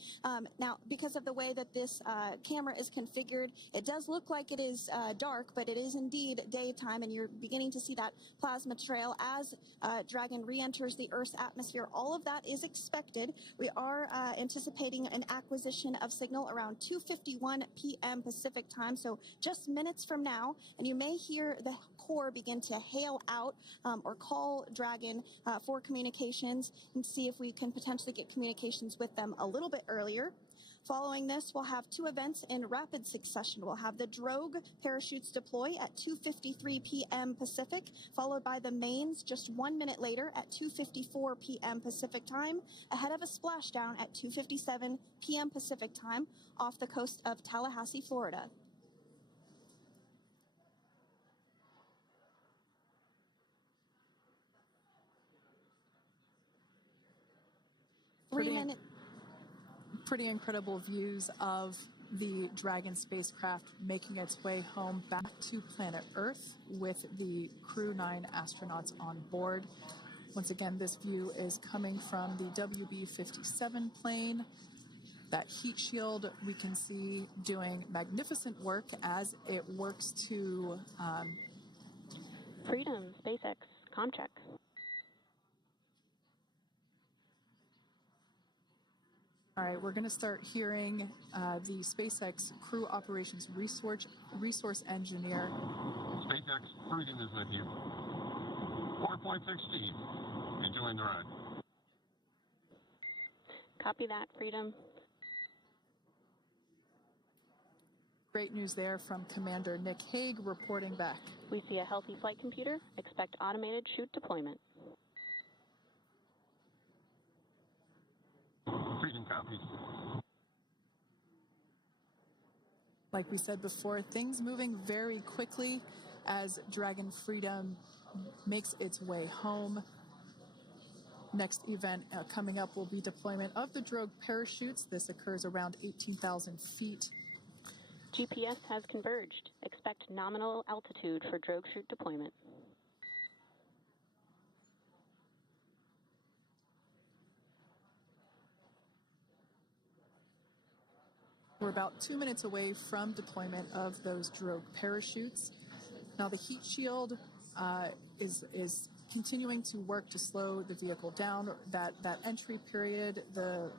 Now, because of the way that this camera is configured, it does look like it is dark, but it is indeed daytime, and you're beginning to see that plasma trail as Dragon re-enters the Earth's atmosphere. All of that is expected. We are anticipating an acquisition of signal around 2:51 p.m. Pacific Time, so just minutes from now, and you may hear the Corps begin to hail out or call Dragon for communications and see if we can potentially get communications with them a little bit earlier. Following this, we'll have two events in rapid succession. We'll have the drogue parachutes deploy at 2:53 p.m. Pacific, followed by the mains just 1 minute later at 2:54 p.m. Pacific Time, ahead of a splashdown at 2:57 p.m. Pacific Time off the coast of Tallahassee, Florida. Pretty incredible views of the Dragon spacecraft making its way home back to planet Earth with the Crew 9 astronauts on board. Once again, this view is coming from the WB-57 plane. That heat shield we can see doing magnificent work as it works to Freedom, SpaceX, Comcheck. All right, we're going to start hearing the SpaceX Crew Operations Resource Engineer. SpaceX Freedom is with you. 4.6 feet. Enjoying the ride. Copy that, Freedom. Great news there from Commander Nick Hague reporting back. We see a healthy flight computer. Expect automated chute deployment. Freedom copies. Like we said before, things moving very quickly as Dragon Freedom makes its way home. Next event coming up will be deployment of the drogue parachutes. This occurs around 18,000 feet. GPS has converged. Expect nominal altitude for drogue chute deployment. We're about 2 minutes away from deployment of those drogue parachutes. Now the heat shield is continuing to work to slow the vehicle down. That entry period, the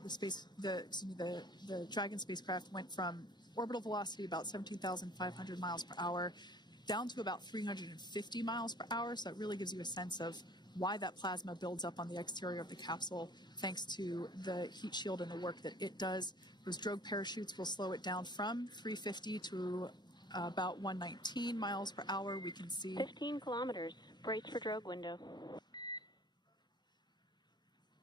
Dragon spacecraft went from orbital velocity about 17,500 miles per hour down to about 350 miles per hour. So that really gives you a sense of why that plasma builds up on the exterior of the capsule, thanks to the heat shield and the work that it does. Those drogue parachutes will slow it down from 350 to about 119 miles per hour. We can see 15 kilometers. Brace for drogue window.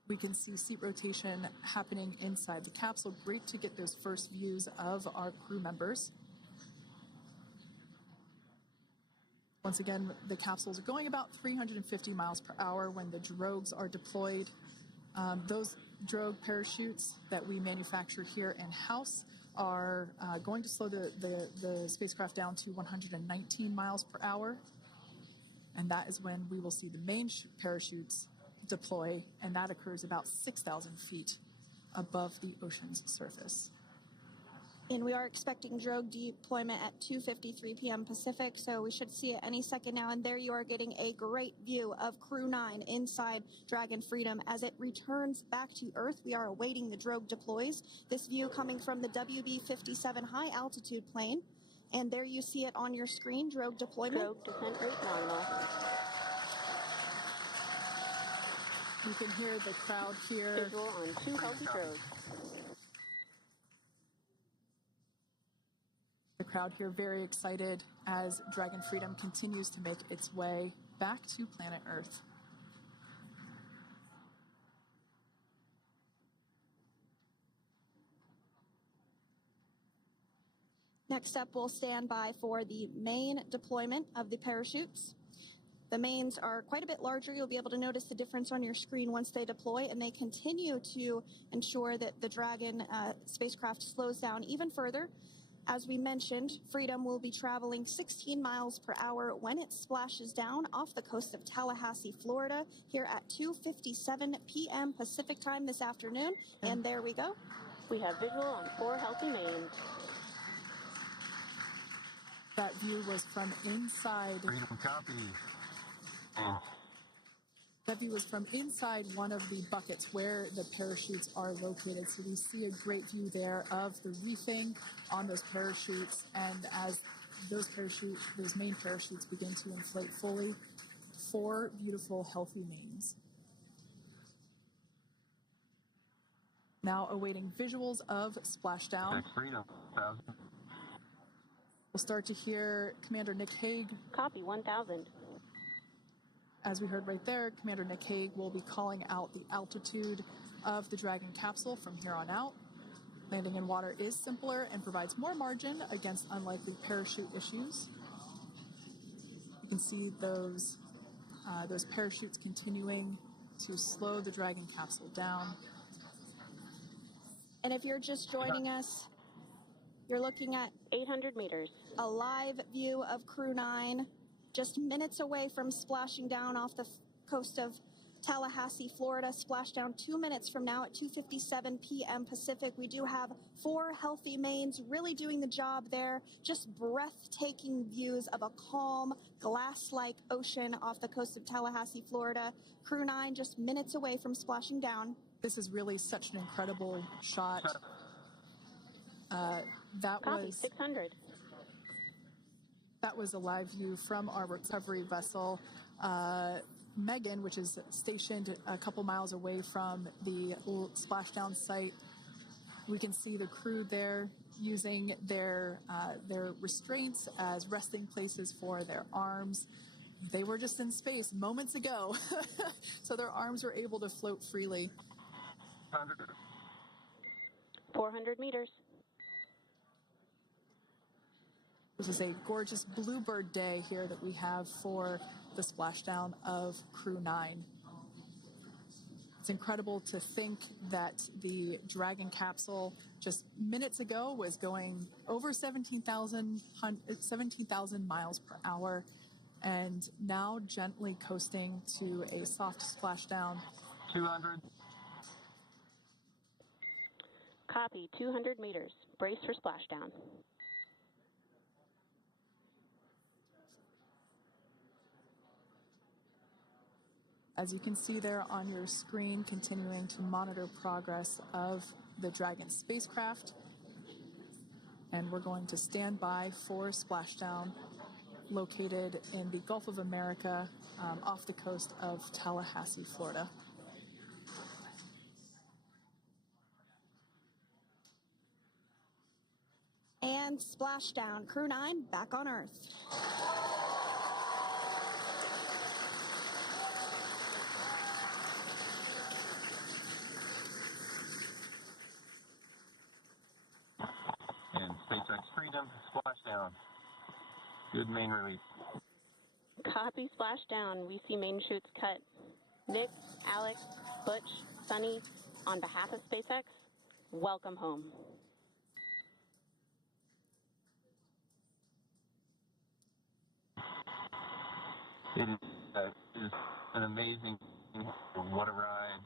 We can see seat rotation happening inside the capsule. Great to get those first views of our crew members. Once again, the capsules are going about 350 miles per hour when the drogues are deployed. Those drogue parachutes that we manufacture here in-house are going to slow the spacecraft down to 119 miles per hour. And that is when we will see the main parachutes deploy, and that occurs about 6,000 feet above the ocean's surface. And we are expecting drogue deployment at 2:53 p.m. Pacific, so we should see it any second now. And there you are getting a great view of Crew 9 inside Dragon Freedom as it returns back to Earth. We are awaiting the drogue deploys. This view coming from the WB-57 high-altitude plane. And there you see it on your screen, drogue deployment. Drogue descent rate nominal. You can hear the crowd here. Visual on 2 healthy drogues. The crowd here very excited as Dragon Freedom continues to make its way back to planet Earth. Next up, we'll stand by for the main deployment of the parachutes. The mains are quite a bit larger. You'll be able to notice the difference on your screen once they deploy, and they continue to ensure that the Dragon spacecraft slows down even further. As we mentioned, Freedom will be traveling 16 miles per hour when it splashes down off the coast of Tallahassee, Florida, here at 2:57 p.m. Pacific time this afternoon. And there we go. We have visual on 4 healthy mains. That view was from inside. Freedom copy. That view was from inside one of the buckets where the parachutes are located. So we see a great view there of the reefing on those parachutes. And as those main parachutes begin to inflate fully, 4 beautiful, healthy mains. Now awaiting visuals of Splashdown. Freedom, 1,000. We'll start to hear Commander Nick Hague. Copy, 1,000. As we heard right there, Commander Nick Hague will be calling out the altitude of the Dragon capsule from here on out. Landing in water is simpler and provides more margin against unlikely parachute issues. You can see those parachutes continuing to slow the Dragon capsule down. And if you're just joining us, you're looking at 800 meters. a live view of Crew 9, just minutes away from splashing down off the coast of Tallahassee, Florida. Splashdown 2 minutes from now at 2:57 p.m. Pacific. We do have 4 healthy mains really doing the job there. Just breathtaking views of a calm, glass-like ocean off the coast of Tallahassee, Florida. Crew 9 just minutes away from splashing down. This is really such an incredible shot. Copy, 600. That was a live view from our recovery vessel, Megan, which is stationed a couple miles away from the splashdown site. We can see the crew there using their restraints as resting places for their arms. They were just in space moments ago, so their arms were able to float freely. 400 meters. This is a gorgeous bluebird day here that we have for the splashdown of Crew 9. It's incredible to think that the Dragon capsule just minutes ago was going over 17,000 miles per hour and now gently coasting to a soft splashdown. 200. Copy, 200 meters. Brace for splashdown. As you can see there on your screen, continuing to monitor progress of the Dragon spacecraft. And we're going to stand by for splashdown, located in the Gulf of America, off the coast of Tallahassee, Florida. And splashdown. Crew 9 back on Earth. And SpaceX Freedom, splashdown. Good main release. Copy, splashdown. We see main chutes cut. Nick, Alex, Butch, Suni, on behalf of SpaceX, welcome home. It is an amazing, what a ride.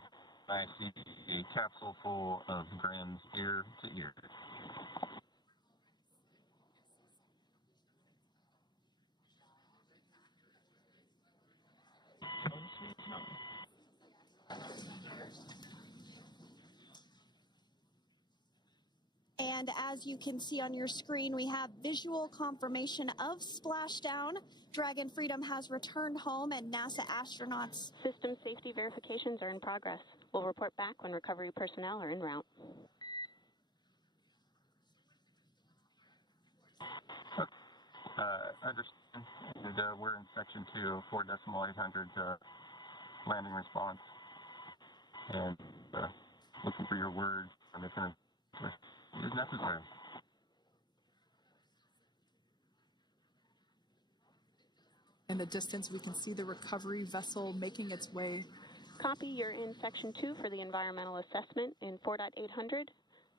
I see a capsule full of grins ear to ear. And as you can see on your screen, we have visual confirmation of splashdown. Dragon Freedom has returned home, and NASA astronauts. System safety verifications are in progress. We'll report back when recovery personnel are en route. understand. And we're in section 2 of 4.800 landing response. And looking for your words and if it is necessary. In the distance, we can see the recovery vessel making its way. Copy, you're in section 2 for the environmental assessment in 4.800.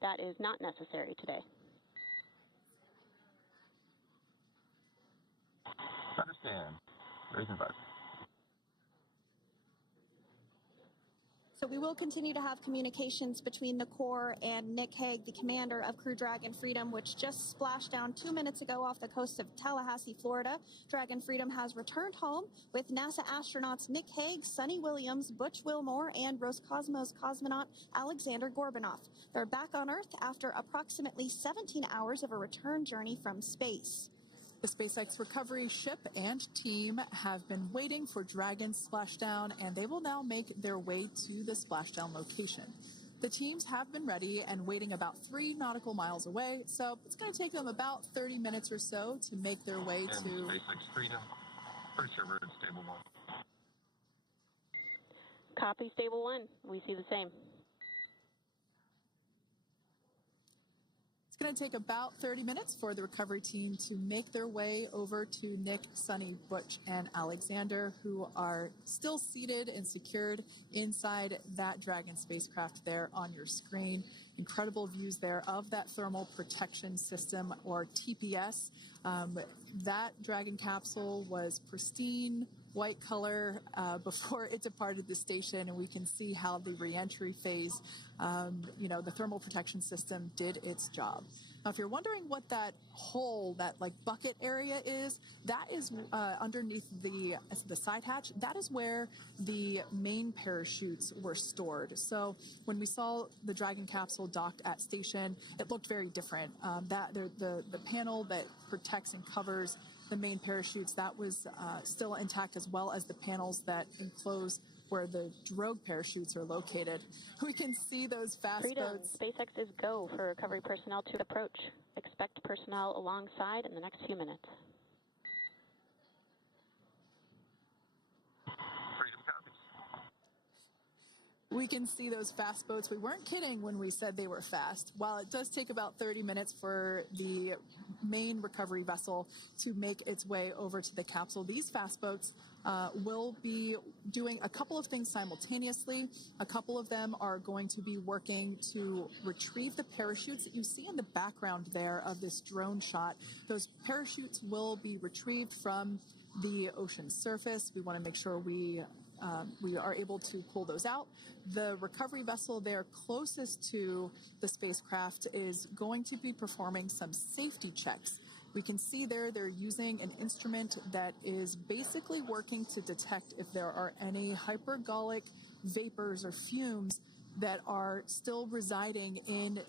That is not necessary today. Understand. Raise and advise. So we will continue to have communications between the Corps and Nick Hague, the commander of Crew Dragon Freedom, which just splashed down 2 minutes ago off the coast of Tallahassee, Florida. Dragon Freedom has returned home with NASA astronauts Nick Hague, Suni Williams, Butch Wilmore, and Roscosmos cosmonaut Alexander Gorbunoff. They're back on Earth after approximately 17 hours of a return journey from space. The SpaceX recovery ship and team have been waiting for Dragon's splashdown, and they will now make their way to the splashdown location. The teams have been ready and waiting about 3 nautical miles away, so it's going to take them about 30 minutes or so to make their way to SpaceX Freedom. Pretty sure we're in stable 1. Copy, stable 1. We see the same. It's going to take about 30 minutes for the recovery team to make their way over to Nick, Suni, Butch, and Alexander, who are still seated and secured inside that Dragon spacecraft there on your screen. Incredible views there of that thermal protection system, or TPS. That Dragon capsule was pristine, white color before it departed the station, and we can see how the reentry phase, the thermal protection system did its job. Now, if you're wondering what that hole, that like bucket area is, that is underneath the side hatch. That is where the main parachutes were stored. So when we saw the Dragon capsule docked at station, it looked very different. The panel that protects and covers the main parachutes, that was still intact, as well as the panels that enclose where the drogue parachutes are located. We can see those fast Freedom. boats. SpaceX is go for recovery personnel to approach. Expect personnel alongside in the next few minutes. Freedom copies. We can see those fast boats. We weren't kidding when we said they were fast. While it does take about 30 minutes for the main recovery vessel to make its way over to the capsule, these fast boats will be doing a couple of things simultaneously. A couple of them are going to be working to retrieve the parachutes that you see in the background there of this drone shot. Those parachutes will be retrieved from the ocean surface. We want to make sure we are able to pull those out. The recovery vessel there closest to the spacecraft is going to be performing some safety checks. We can see there they're using an instrument that is basically working to detect if there are any hypergolic vapors or fumes that are still residing in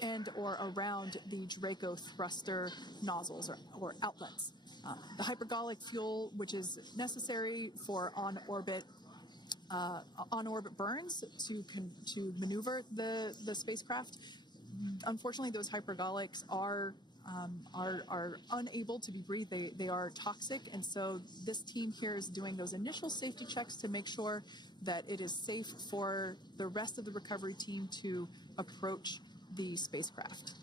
and or around the Draco thruster nozzles or outlets. The hypergolic fuel, which is necessary for on-orbit burns to maneuver the spacecraft. Unfortunately, those hypergolics are unable to be breathed. They are toxic, and so this team here is doing those initial safety checks to make sure that it is safe for the rest of the recovery team to approach the spacecraft.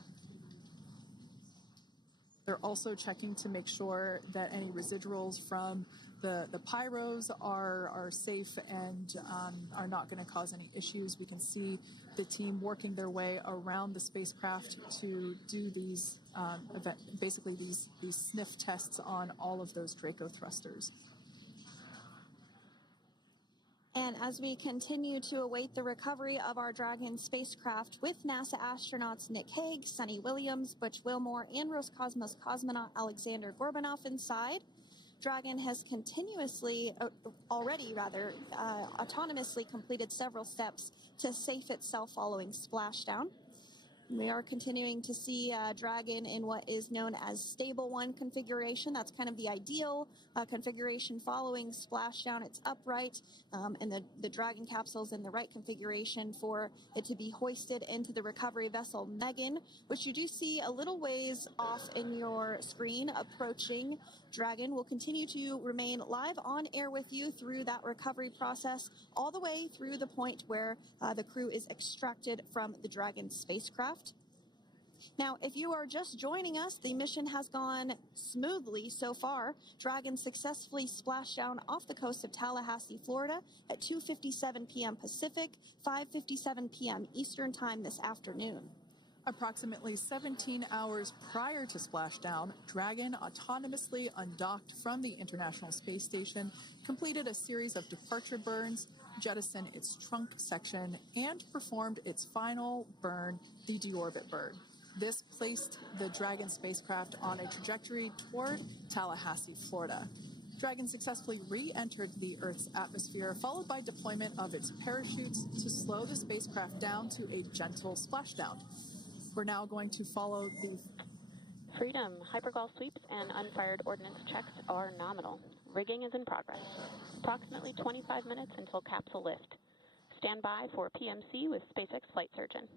They're also checking to make sure that any residuals from the pyros are safe and are not going to cause any issues. We can see the team working their way around the spacecraft to do these these sniff tests on all of those Draco thrusters. And as we continue to await the recovery of our Dragon spacecraft with NASA astronauts Nick Hague, Suni Williams, Butch Wilmore, and Roscosmos cosmonaut Alexander Gorbunoff inside, Dragon has autonomously completed several steps to safe itself following splashdown. We are continuing to see Dragon in what is known as stable 1 configuration. That's kind of the ideal configuration following splashdown. It's upright, and the Dragon capsule's in the right configuration for it to be hoisted into the recovery vessel Megan, which you do see a little ways off in your screen approaching. Dragon will continue to remain live on air with you through that recovery process, all the way through the point where the crew is extracted from the Dragon spacecraft. Now, if you are just joining us, the mission has gone smoothly so far. Dragon successfully splashed down off the coast of Tallahassee, Florida at 2:57 p.m. Pacific, 5:57 p.m. Eastern Time this afternoon. Approximately 17 hours prior to splashdown, Dragon autonomously undocked from the International Space Station, completed a series of departure burns, jettisoned its trunk section, and performed its final burn, the deorbit burn. This placed the Dragon spacecraft on a trajectory toward Tallahassee, Florida. Dragon successfully re-entered the Earth's atmosphere, followed by deployment of its parachutes to slow the spacecraft down to a gentle splashdown. We're now going to follow the Freedom. Hypergol sweeps and unfired ordnance checks are nominal. Rigging is in progress. Approximately 25 minutes until capsule lift. Stand by for PMC with SpaceX flight surgeon.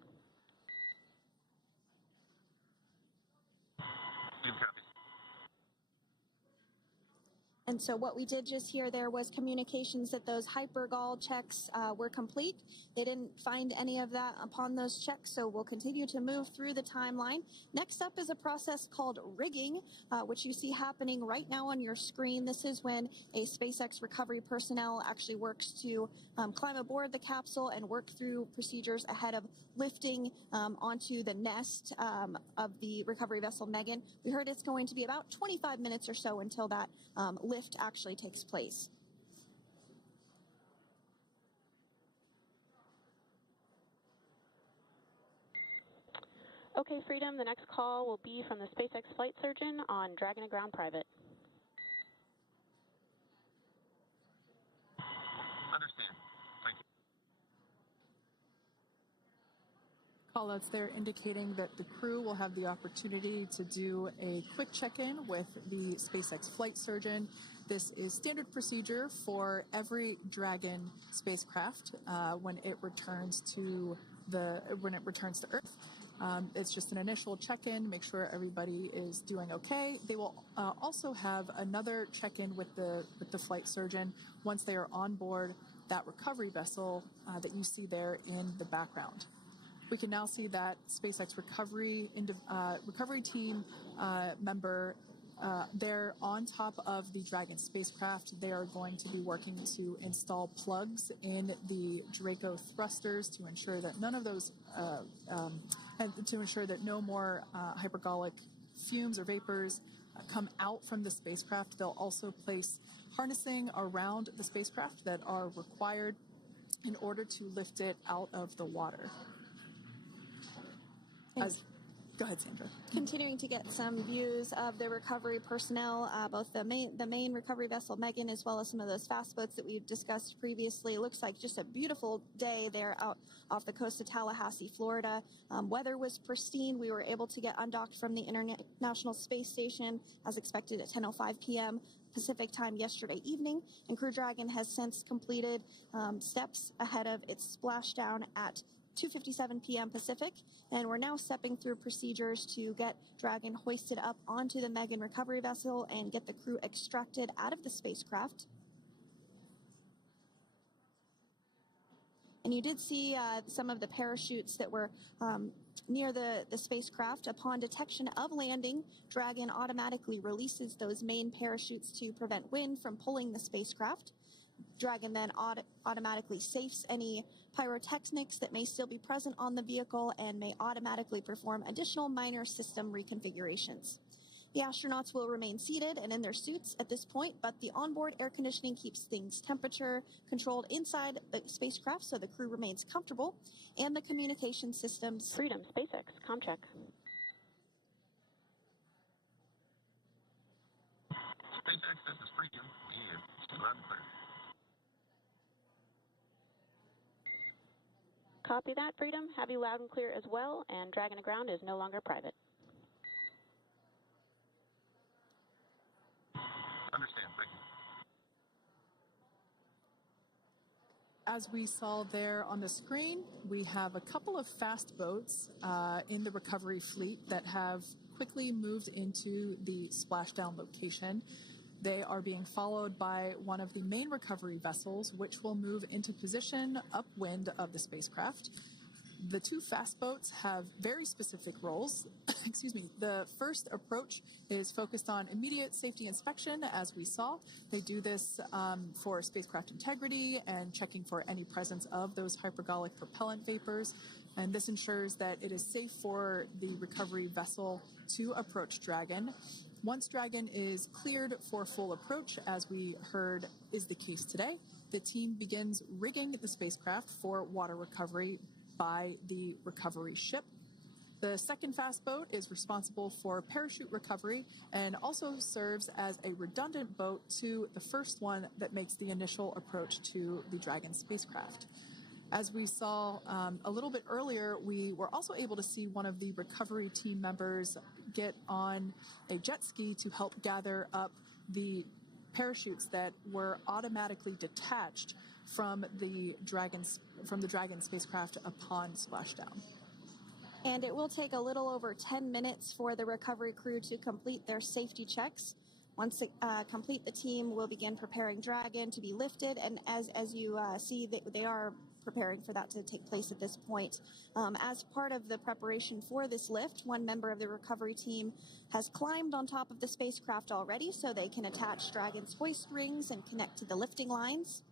And so what we did just hear there was communications that those hypergol checks were complete. They didn't find any of that upon those checks, so we'll continue to move through the timeline. Next up is a process called rigging, which you see happening right now on your screen. This is when a SpaceX recovery personnel actually works to climb aboard the capsule and work through procedures ahead of lifting onto the nest of the recovery vessel Megan. We heard it's going to be about 25 minutes or so until that lift actually takes place. Okay, Freedom, the next call will be from the SpaceX flight surgeon on Dragon to Ground Private. Understand. Thank you. callouts there indicating that the crew will have the opportunity to do a quick check-in with the SpaceX flight surgeon. This is standard procedure for every Dragon spacecraft when it returns to Earth. It's just an initial check-in, make sure everybody is doing okay. They will also have another check-in with the flight surgeon once they are on board that recovery vessel that you see there in the background. We can now see that SpaceX recovery team member they're on top of the Dragon spacecraft. They are going to be working to install plugs in the Draco thrusters to ensure that none of those, and to ensure that no more hypergolic fumes or vapors come out from the spacecraft. They'll also place harnessing around the spacecraft that are required in order to lift it out of the water. Go ahead, Sandra. Continuing to get some views of the recovery personnel, both the main recovery vessel Megan, as well as some of those fast boats that we've discussed previously. It looks like just a beautiful day there out off the coast of Tallahassee, Florida. Weather was pristine. We were able to get undocked from the International Space Station as expected at 10:05 p.m. Pacific time yesterday evening, and Crew Dragon has since completed steps ahead of its splashdown at 2:57 p.m. Pacific, and we're now stepping through procedures to get Dragon hoisted up onto the Megan recovery vessel and get the crew extracted out of the spacecraft. And you did see some of the parachutes that were near the spacecraft. Upon detection of landing, Dragon automatically releases those main parachutes to prevent wind from pulling the spacecraft. Dragon then automatically safes any pyrotechnics that may still be present on the vehicle and may automatically perform additional minor system reconfigurations. The astronauts will remain seated and in their suits at this point, but the onboard air conditioning keeps things temperature controlled inside the spacecraft so the crew remains comfortable, and the communication systems... Freedom, SpaceX, ComCheck. SpaceX, this is Freedom. Yeah, loud and clear. Copy that, Freedom. Have you loud and clear as well, and Dragon to ground is no longer private. Understand, thank you. As we saw there on the screen, we have a couple of fast boats in the recovery fleet that have quickly moved into the splashdown location. They are being followed by one of the main recovery vessels, which will move into position upwind of the spacecraft. The two fast boats have very specific roles. Excuse me. The first approach is focused on immediate safety inspection, as we saw. They do this for spacecraft integrity and checking for any presence of those hypergolic propellant vapors. And this ensures that it is safe for the recovery vessel to approach Dragon. Once Dragon is cleared for full approach, as we heard is the case today, the team begins rigging the spacecraft for water recovery by the recovery ship. The second fast boat is responsible for parachute recovery and also serves as a redundant boat to the first one that makes the initial approach to the Dragon spacecraft. As we saw a little bit earlier, we were also able to see one of the recovery team members get on a jet ski to help gather up the parachutes that were automatically detached from the Dragon spacecraft upon splashdown. And it will take a little over 10 minutes for the recovery crew to complete their safety checks. Once complete, the team will begin preparing Dragon to be lifted, and as you see, they are preparing for that to take place at this point. As part of the preparation for this lift, one member of the recovery team has climbed on top of the spacecraft already so they can attach Dragon's hoist rings and connect to the lifting lines.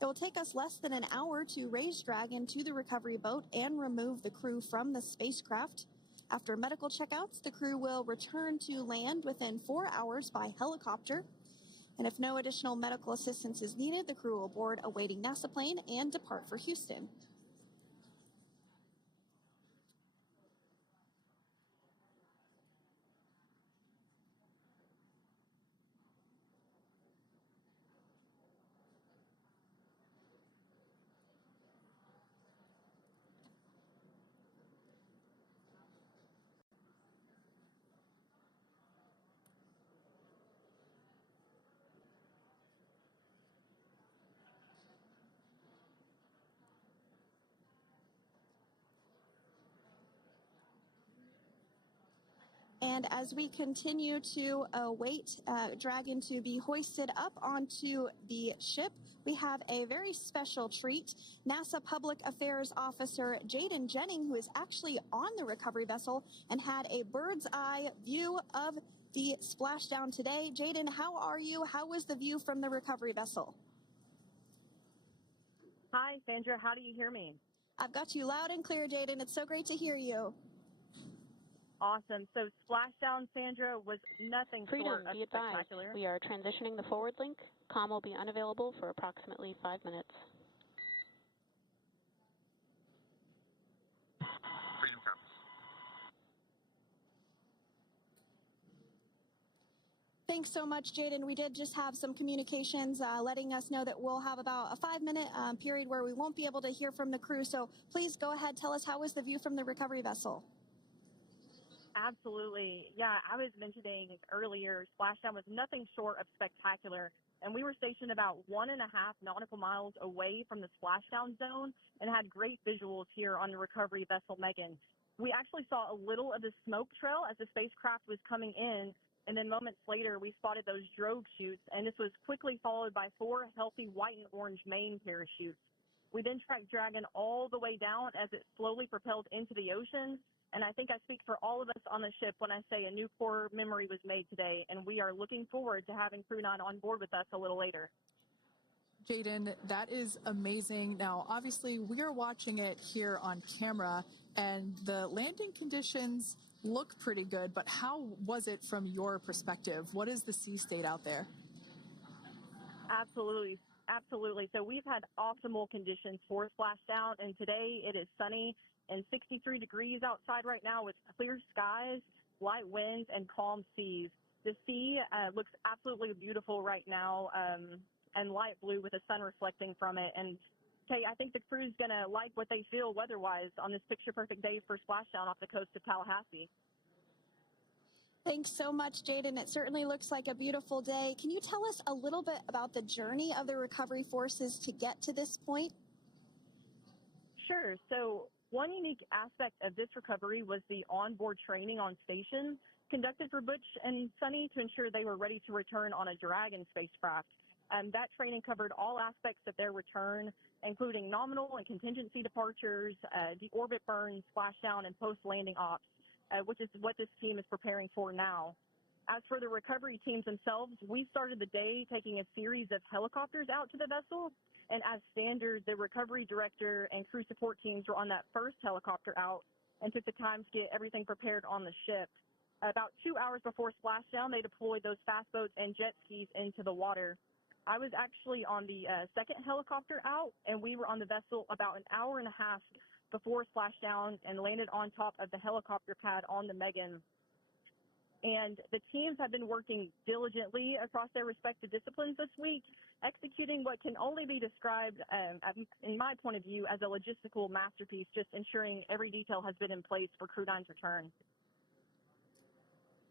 It will take us less than an hour to raise Dragon to the recovery boat and remove the crew from the spacecraft. After medical checkouts, the crew will return to land within 4 hours by helicopter. And if no additional medical assistance is needed, the crew will board a waiting NASA plane and depart for Houston. And as we continue to await Dragon to be hoisted up onto the ship, we have a very special treat. NASA Public Affairs Officer Jaden Jennings, who is actually on the recovery vessel and had a bird's eye view of the splashdown today. Jaden, how are you? How was the view from the recovery vessel? Hi, Sandra. How do you hear me? I've got you loud and clear, Jaden. It's so great to hear you. Awesome. So Splashdown, Sandra, was nothing Freedom, short of be advised. spectacular. We are transitioning the forward link. Comm will be unavailable for approximately 5 minutes. Freedom comes. Thanks so much, Jaden. We did just have some communications letting us know that we'll have about a 5-minute period where we won't be able to hear from the crew. So please go ahead, tell us, how was the view from the recovery vessel? Absolutely. Yeah, I was mentioning earlier, Splashdown was nothing short of spectacular. And we were stationed about 1.5 nautical miles away from the splashdown zone and had great visuals here on the recovery vessel Megan. We actually saw a little of the smoke trail as the spacecraft was coming in, and then moments later we spotted those drogue chutes, and this was quickly followed by 4 healthy white and orange main parachutes. We then tracked Dragon all the way down as it slowly propelled into the ocean. And I think I speak for all of us on the ship when I say a new core memory was made today, and we are looking forward to having Crew 9 on board with us a little later. Jaden, that is amazing. Now, obviously, we are watching it here on camera, and the landing conditions look pretty good, but how was it from your perspective? What is the sea state out there? Absolutely. Absolutely. So we've had optimal conditions for splashdown, and today it is sunny and 63 degrees outside right now with clear skies, light winds, and calm seas. The sea looks absolutely beautiful right now, and light blue with the sun reflecting from it. And Kate, I think the crew's going to like what they feel weather-wise on this picture-perfect day for Splashdown off the coast of Tallahassee. Thanks so much, Jaden. It certainly looks like a beautiful day. Can you tell us a little bit about the journey of the recovery forces to get to this point? Sure. So one unique aspect of this recovery was the onboard training on station conducted for Butch and Suni to ensure they were ready to return on a Dragon spacecraft. That training covered all aspects of their return, including nominal and contingency departures, deorbit burns, splashdown, and post-landing ops, which is what this team is preparing for now. As for the recovery teams themselves, we started the day taking a series of helicopters out to the vessel. And as standard, the recovery director and crew support teams were on that first helicopter out and took the time to get everything prepared on the ship. About 2 hours before splashdown, they deployed those fast boats and jet skis into the water. I was actually on the second helicopter out, and we were on the vessel about an hour and a half before splashdown and landed on top of the helicopter pad on the Megan. And the teams have been working diligently across their respective disciplines this week, executing what can only be described, in my point of view, as a logistical masterpiece, just ensuring every detail has been in place for Crew 9's return.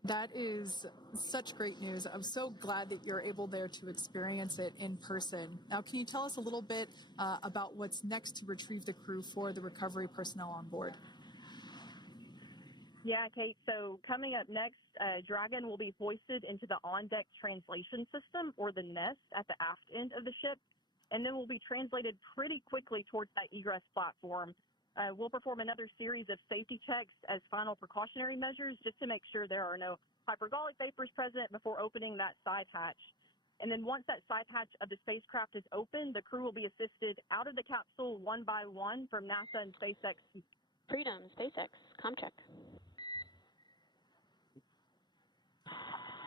That is such great news. I'm so glad that you're able there to experience it in person. Now, can you tell us a little bit about what's next to retrieve the crew for the recovery personnel on board? Yeah, Kate. So coming up next, Dragon will be hoisted into the on-deck translation system, or the nest, at the aft end of the ship, and then will be translated pretty quickly towards that egress platform. We'll perform another series of safety checks as final precautionary measures just to make sure there are no hypergolic vapors present before opening that side hatch. And then once that side hatch of the spacecraft is open, the crew will be assisted out of the capsule one by one from NASA and SpaceX. Freedom, SpaceX, ComCheck.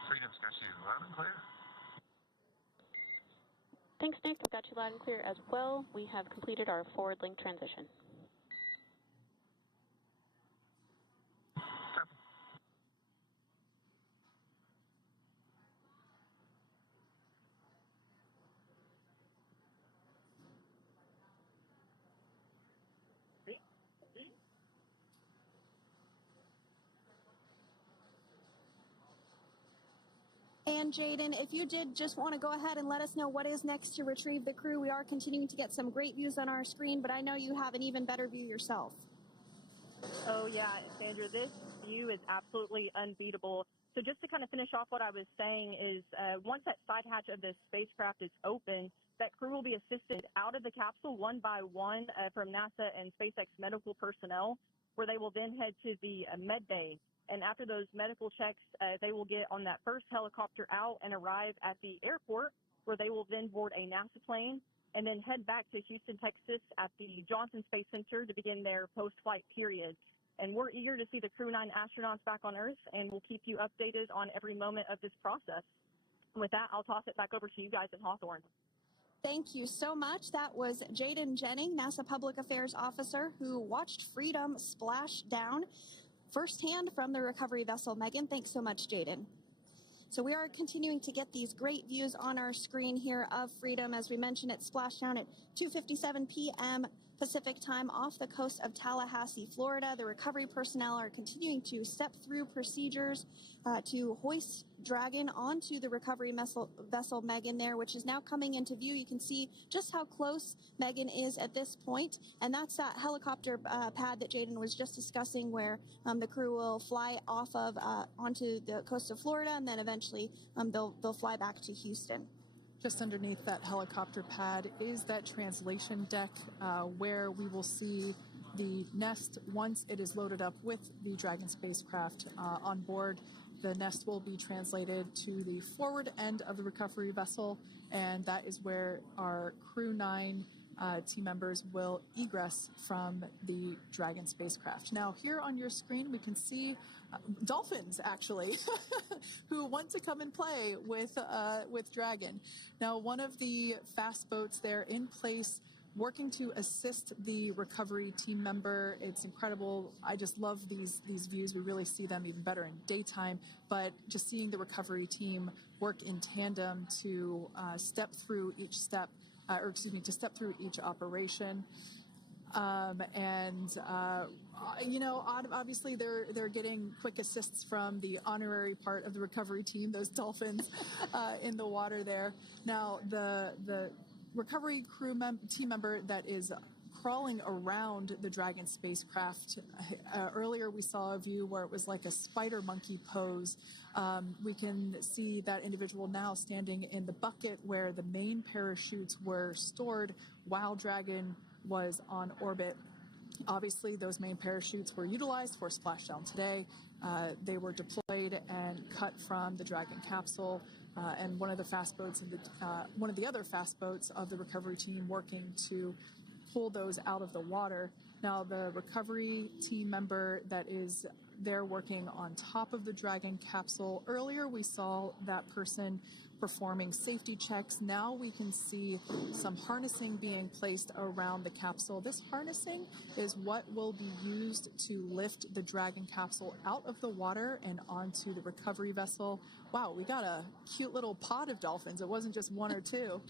Freedom's got you loud and clear. Thanks, Nick. We've got you loud and clear as well. We have completed our forward link transition. And Jaden, if you did just want to go ahead and let us know what is next to retrieve the crew, we are continuing to get some great views on our screen, but I know you have an even better view yourself. Oh, yeah, Sandra, this view is absolutely unbeatable. So just to kind of finish off what I was saying is once that side hatch of the spacecraft is open, that crew will be assisted out of the capsule one by one from NASA and SpaceX medical personnel, where they will then head to the med bay. And after those medical checks, they will get on that first helicopter out and arrive at the airport, where they will then board a NASA plane and then head back to Houston, Texas at the Johnson Space Center to begin their post-flight period. And we're eager to see the Crew 9 astronauts back on Earth, and we'll keep you updated on every moment of this process. With that, I'll toss it back over to you guys in Hawthorne. Thank you so much. That was Jaden Jennings, NASA Public Affairs Officer, who watched Freedom splash down firsthand from the recovery vessel Megan. Thanks so much, Jaden. So we are continuing to get these great views on our screen here of Freedom. As we mentioned, it splashed down at 2:57 p.m. Pacific time off the coast of Tallahassee, Florida. The recovery personnel are continuing to step through procedures to hoist Dragon onto the recovery vessel Megan there, which is now coming into view. You can see just how close Megan is at this point, and that's that helicopter pad that Jaden was just discussing, where the crew will fly off of onto the coast of Florida, and then eventually they'll fly back to Houston. Just underneath that helicopter pad is that translation deck where we will see the nest once it is loaded up with the Dragon spacecraft on board. The nest will be translated to the forward end of the recovery vessel, and that is where our Crew 9 team members will egress from the Dragon spacecraft. Now, here on your screen, we can see dolphins, actually, who want to come and play with Dragon. Now, one of the fast boats there in place, working to assist the recovery team member. It's incredible. I just love these views. We really see them even better in daytime, but just seeing the recovery team work in tandem to step through each step to step through each operation. Obviously they're getting quick assists from the honorary part of the recovery team, those dolphins in the water there. Now, the recovery team member that is crawling around the Dragon spacecraft, earlier we saw a view where it was like a spider monkey pose. We can see that individual now standing in the bucket where the main parachutes were stored while Dragon was on orbit. Obviously, those main parachutes were utilized for Splashdown today. They were deployed and cut from the Dragon capsule, and one of the other fast boats of the recovery team working to pull those out of the water. Now, the recovery team member that is there working on top of the Dragon capsule, earlier we saw that person performing safety checks. Now we can see some harnessing being placed around the capsule. This harnessing is what will be used to lift the Dragon capsule out of the water and onto the recovery vessel. Wow, we got a cute little pod of dolphins. It wasn't just one or two.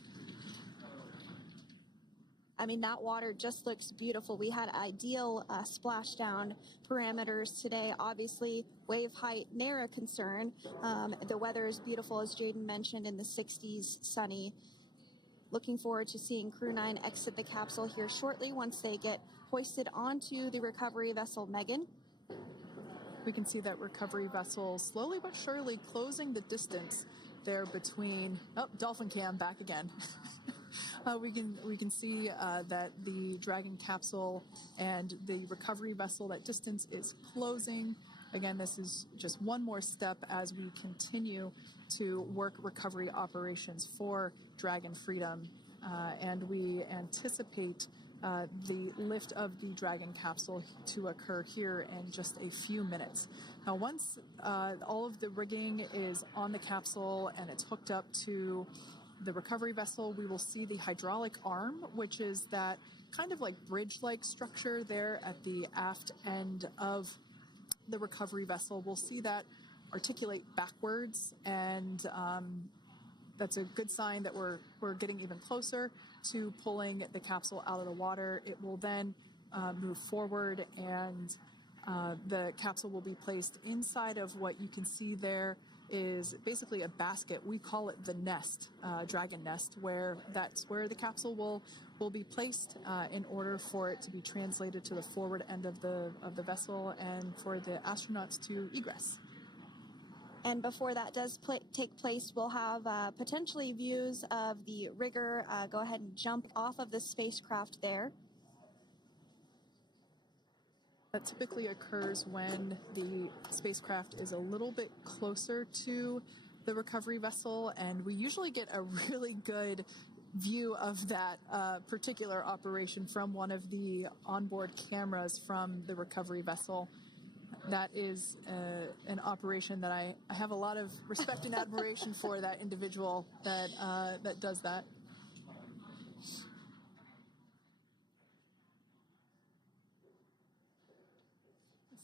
I mean, that water just looks beautiful. We had ideal splashdown parameters today. Obviously, wave height, ne'er a concern. The weather is beautiful, as Jaden mentioned, in the 60s, sunny. Looking forward to seeing Crew 9 exit the capsule here shortly once they get hoisted onto the recovery vessel Megan. We can see that recovery vessel slowly but surely closing the distance there between... Oh, dolphin cam back again. We can see that the Dragon capsule and the recovery vessel, that distance is closing. Again, this is just one more step as we continue to work recovery operations for Dragon Freedom, and we anticipate the lift of the Dragon capsule to occur here in just a few minutes. Now, once all of the rigging is on the capsule and it's hooked up to the recovery vessel, we will see the hydraulic arm, which is that kind of like bridge-like structure there at the aft end of the recovery vessel. We'll see that articulate backwards, and that's a good sign that we're getting even closer to pulling the capsule out of the water. It will then move forward, and the capsule will be placed inside of what you can see there is basically a basket. We call it the nest, Dragon nest, where that's where the capsule will be placed in order for it to be translated to the forward end of the vessel and for the astronauts to egress. And before that does take place, we'll have potentially views of the rigger go ahead and jump off of the spacecraft there. That typically occurs when the spacecraft is a little bit closer to the recovery vessel, and we usually get a really good view of that particular operation from one of the onboard cameras from the recovery vessel. That is an operation that I have a lot of respect and admiration for, that individual that does that.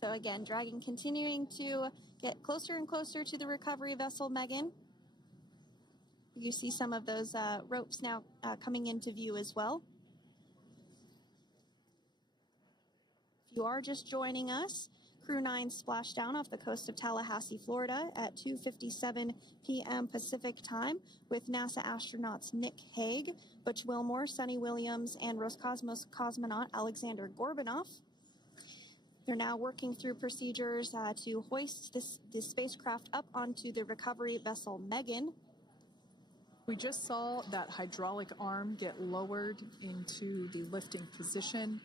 So again, Dragon continuing to get closer and closer to the recovery vessel Megan. You see some of those ropes now coming into view as well. If you are just joining us, Crew 9 Splashdown off the coast of Tallahassee, Florida at 2:57 p.m. Pacific time with NASA astronauts Nick Hague, Butch Wilmore, Suni Williams, and Roscosmos cosmonaut Alexander Gorbunov. They're now working through procedures to hoist this spacecraft up onto the recovery vessel Megan. We just saw that hydraulic arm get lowered into the lifting position.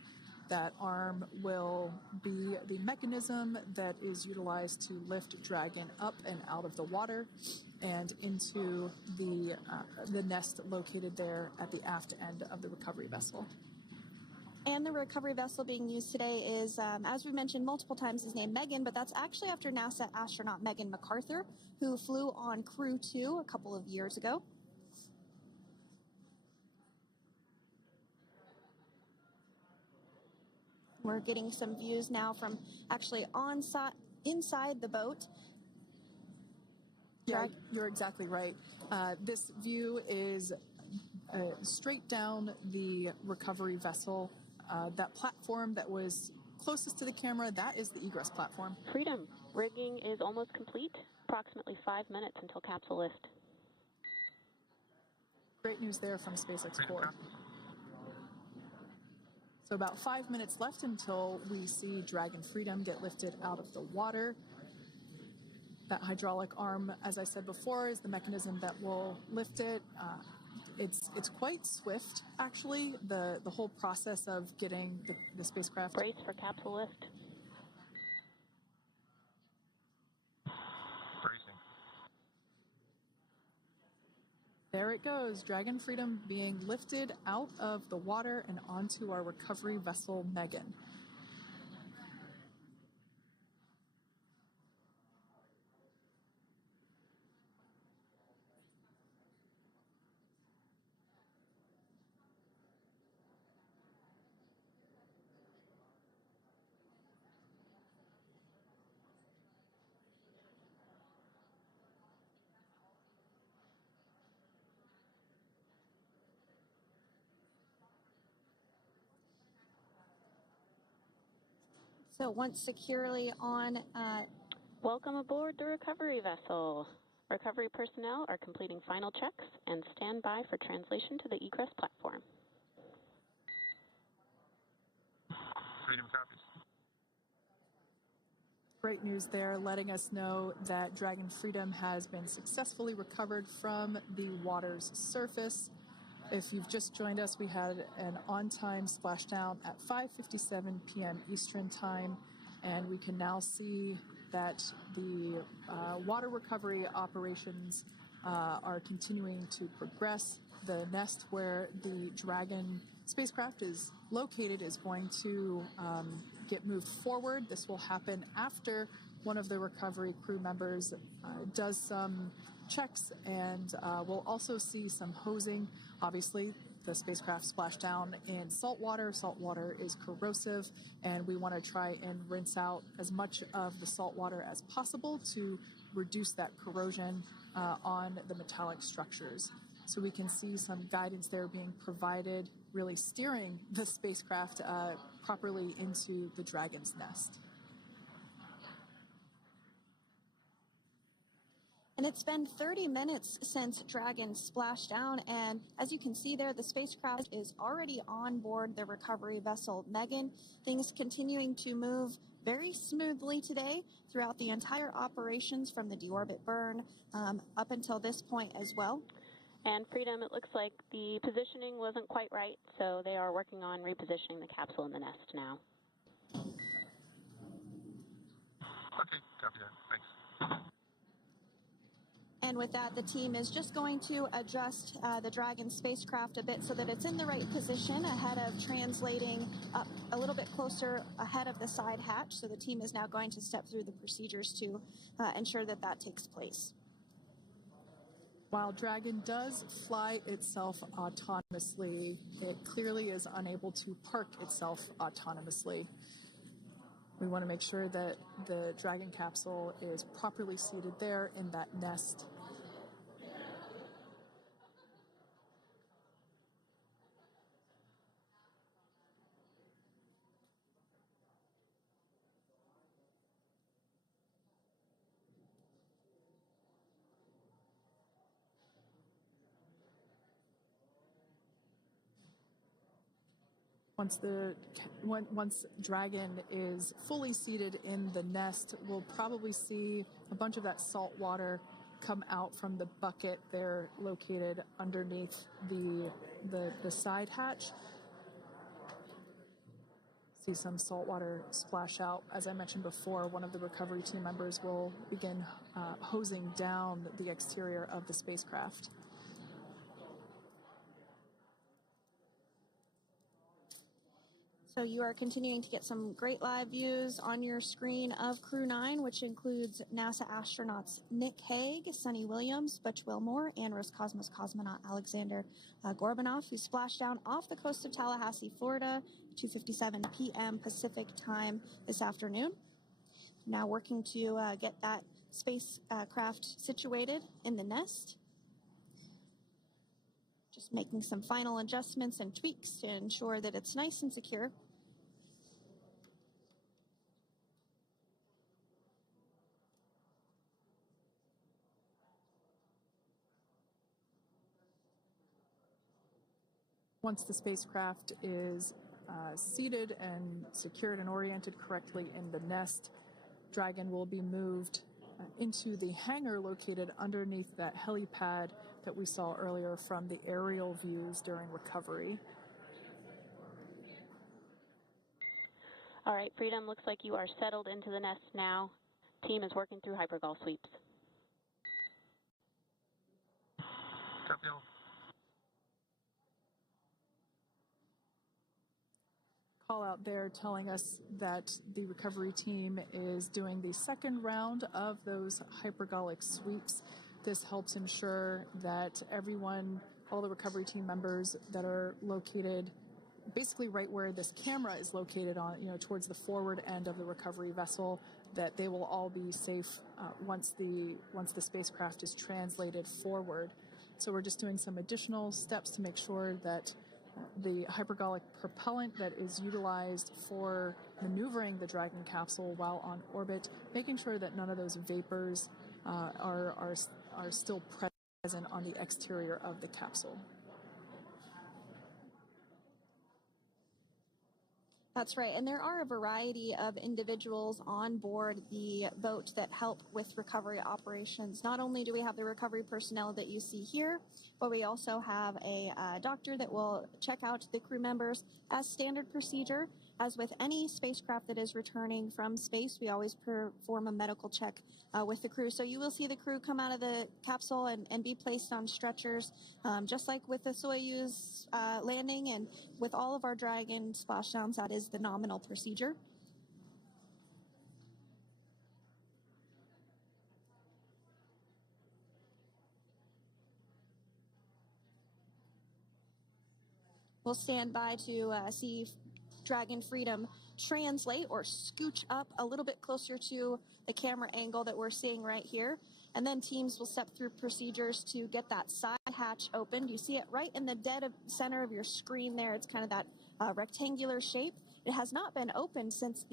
That arm will be the mechanism that is utilized to lift Dragon up and out of the water and into the nest located there at the aft end of the recovery vessel. And the recovery vessel being used today is, as we mentioned multiple times, is named Megan, but that's actually after NASA astronaut Megan McArthur, who flew on Crew 2 a couple of years ago. We're getting some views now from actually inside the boat. Yeah, you're exactly right. This view is straight down the recovery vessel. That platform that was closest to the camera, that is the egress platform. Freedom, rigging is almost complete. Approximately 5 minutes until capsule lift. Great news there from SpaceX Core. So about 5 minutes left until we see Dragon Freedom get lifted out of the water. That hydraulic arm, as I said before, is the mechanism that will lift it. It's quite swift, actually, the whole process of getting the spacecraft. Brace for capsule lift. Bracing. There it goes, Dragon Freedom being lifted out of the water and onto our recovery vessel, Megan. So once securely on, Welcome aboard the recovery vessel. Recovery personnel are completing final checks and stand by for translation to the egress platform. Freedom copies. Great news there, letting us know that Dragon Freedom has been successfully recovered from the water's surface. If you've just joined us, we had an on-time splashdown at 5:57 p.m. Eastern Time, and we can now see that the water recovery operations are continuing to progress. The nest where the Dragon spacecraft is located is going to get moved forward. This will happen after one of the recovery crew members does some checks, and we'll also see some hosing. Obviously, the spacecraft splashed down in salt water. Salt water is corrosive, and we want to try and rinse out as much of the salt water as possible to reduce that corrosion on the metallic structures. So we can see some guidance there being provided, really steering the spacecraft properly into the Dragon's nest. and it's been 30 minutes since Dragon splashed down, and as you can see there, the spacecraft is already on board the recovery vessel Megan. Things continuing to move very smoothly today throughout the entire operations from the deorbit burn up until this point as well. And Freedom, it looks like the positioning wasn't quite right, so they are working on repositioning the capsule in the nest now. Okay, copy that. Thanks. And with that, the team is just going to adjust the Dragon spacecraft a bit so that it's in the right position ahead of translating up a little bit closer ahead of the side hatch. So the team is now going to step through the procedures to ensure that that takes place. While Dragon does fly itself autonomously, it clearly is unable to park itself autonomously. We want to make sure that the Dragon capsule is properly seated there in that nest. Once Dragon is fully seated in the nest, we'll probably see a bunch of that salt water come out from the bucket there located underneath the side hatch. See some salt water splash out. As I mentioned before, one of the recovery team members will begin hosing down the exterior of the spacecraft. So you are continuing to get some great live views on your screen of Crew 9, which includes NASA astronauts Nick Hague, Suni Williams, Butch Wilmore, and Roscosmos cosmonaut Alexander Gorbanov, who splashed down off the coast of Tallahassee, Florida, 2:57 p.m. Pacific time this afternoon. Now working to get that spacecraft situated in the nest. Just making some final adjustments and tweaks to ensure that it's nice and secure. Once the spacecraft is seated and secured and oriented correctly in the nest, Dragon will be moved into the hangar located underneath that helipad that we saw earlier from the aerial views during recovery. All right, Freedom, looks like you are settled into the nest now. Team is working through hypergol sweeps. Copy. Call out there telling us that the recovery team is doing the second round of those hypergolic sweeps. This helps ensure that everyone, all the recovery team members that are located basically right where this camera is located on, towards the forward end of the recovery vessel, that they will all be safe once the spacecraft is translated forward. So we're just doing some additional steps to make sure that the hypergolic propellant that is utilized for maneuvering the Dragon capsule while on orbit, making sure that none of those vapors are still present on the exterior of the capsule. That's right, and there are a variety of individuals on board the boat that help with recovery operations. Not only do we have the recovery personnel that you see here, but we also have a doctor that will check out the crew members as standard procedure. As with any spacecraft that is returning from space, we always perform a medical check with the crew. So you will see the crew come out of the capsule and be placed on stretchers, just like with the Soyuz landing and with all of our Dragon splashdowns. That is the nominal procedure. We'll stand by to see Dragon Freedom translate or scooch up a little bit closer to the camera angle that we're seeing right here. And then teams will step through procedures to get that side hatch opened. You see it right in the dead center of your screen there. It's kind of that rectangular shape. It has not been opened since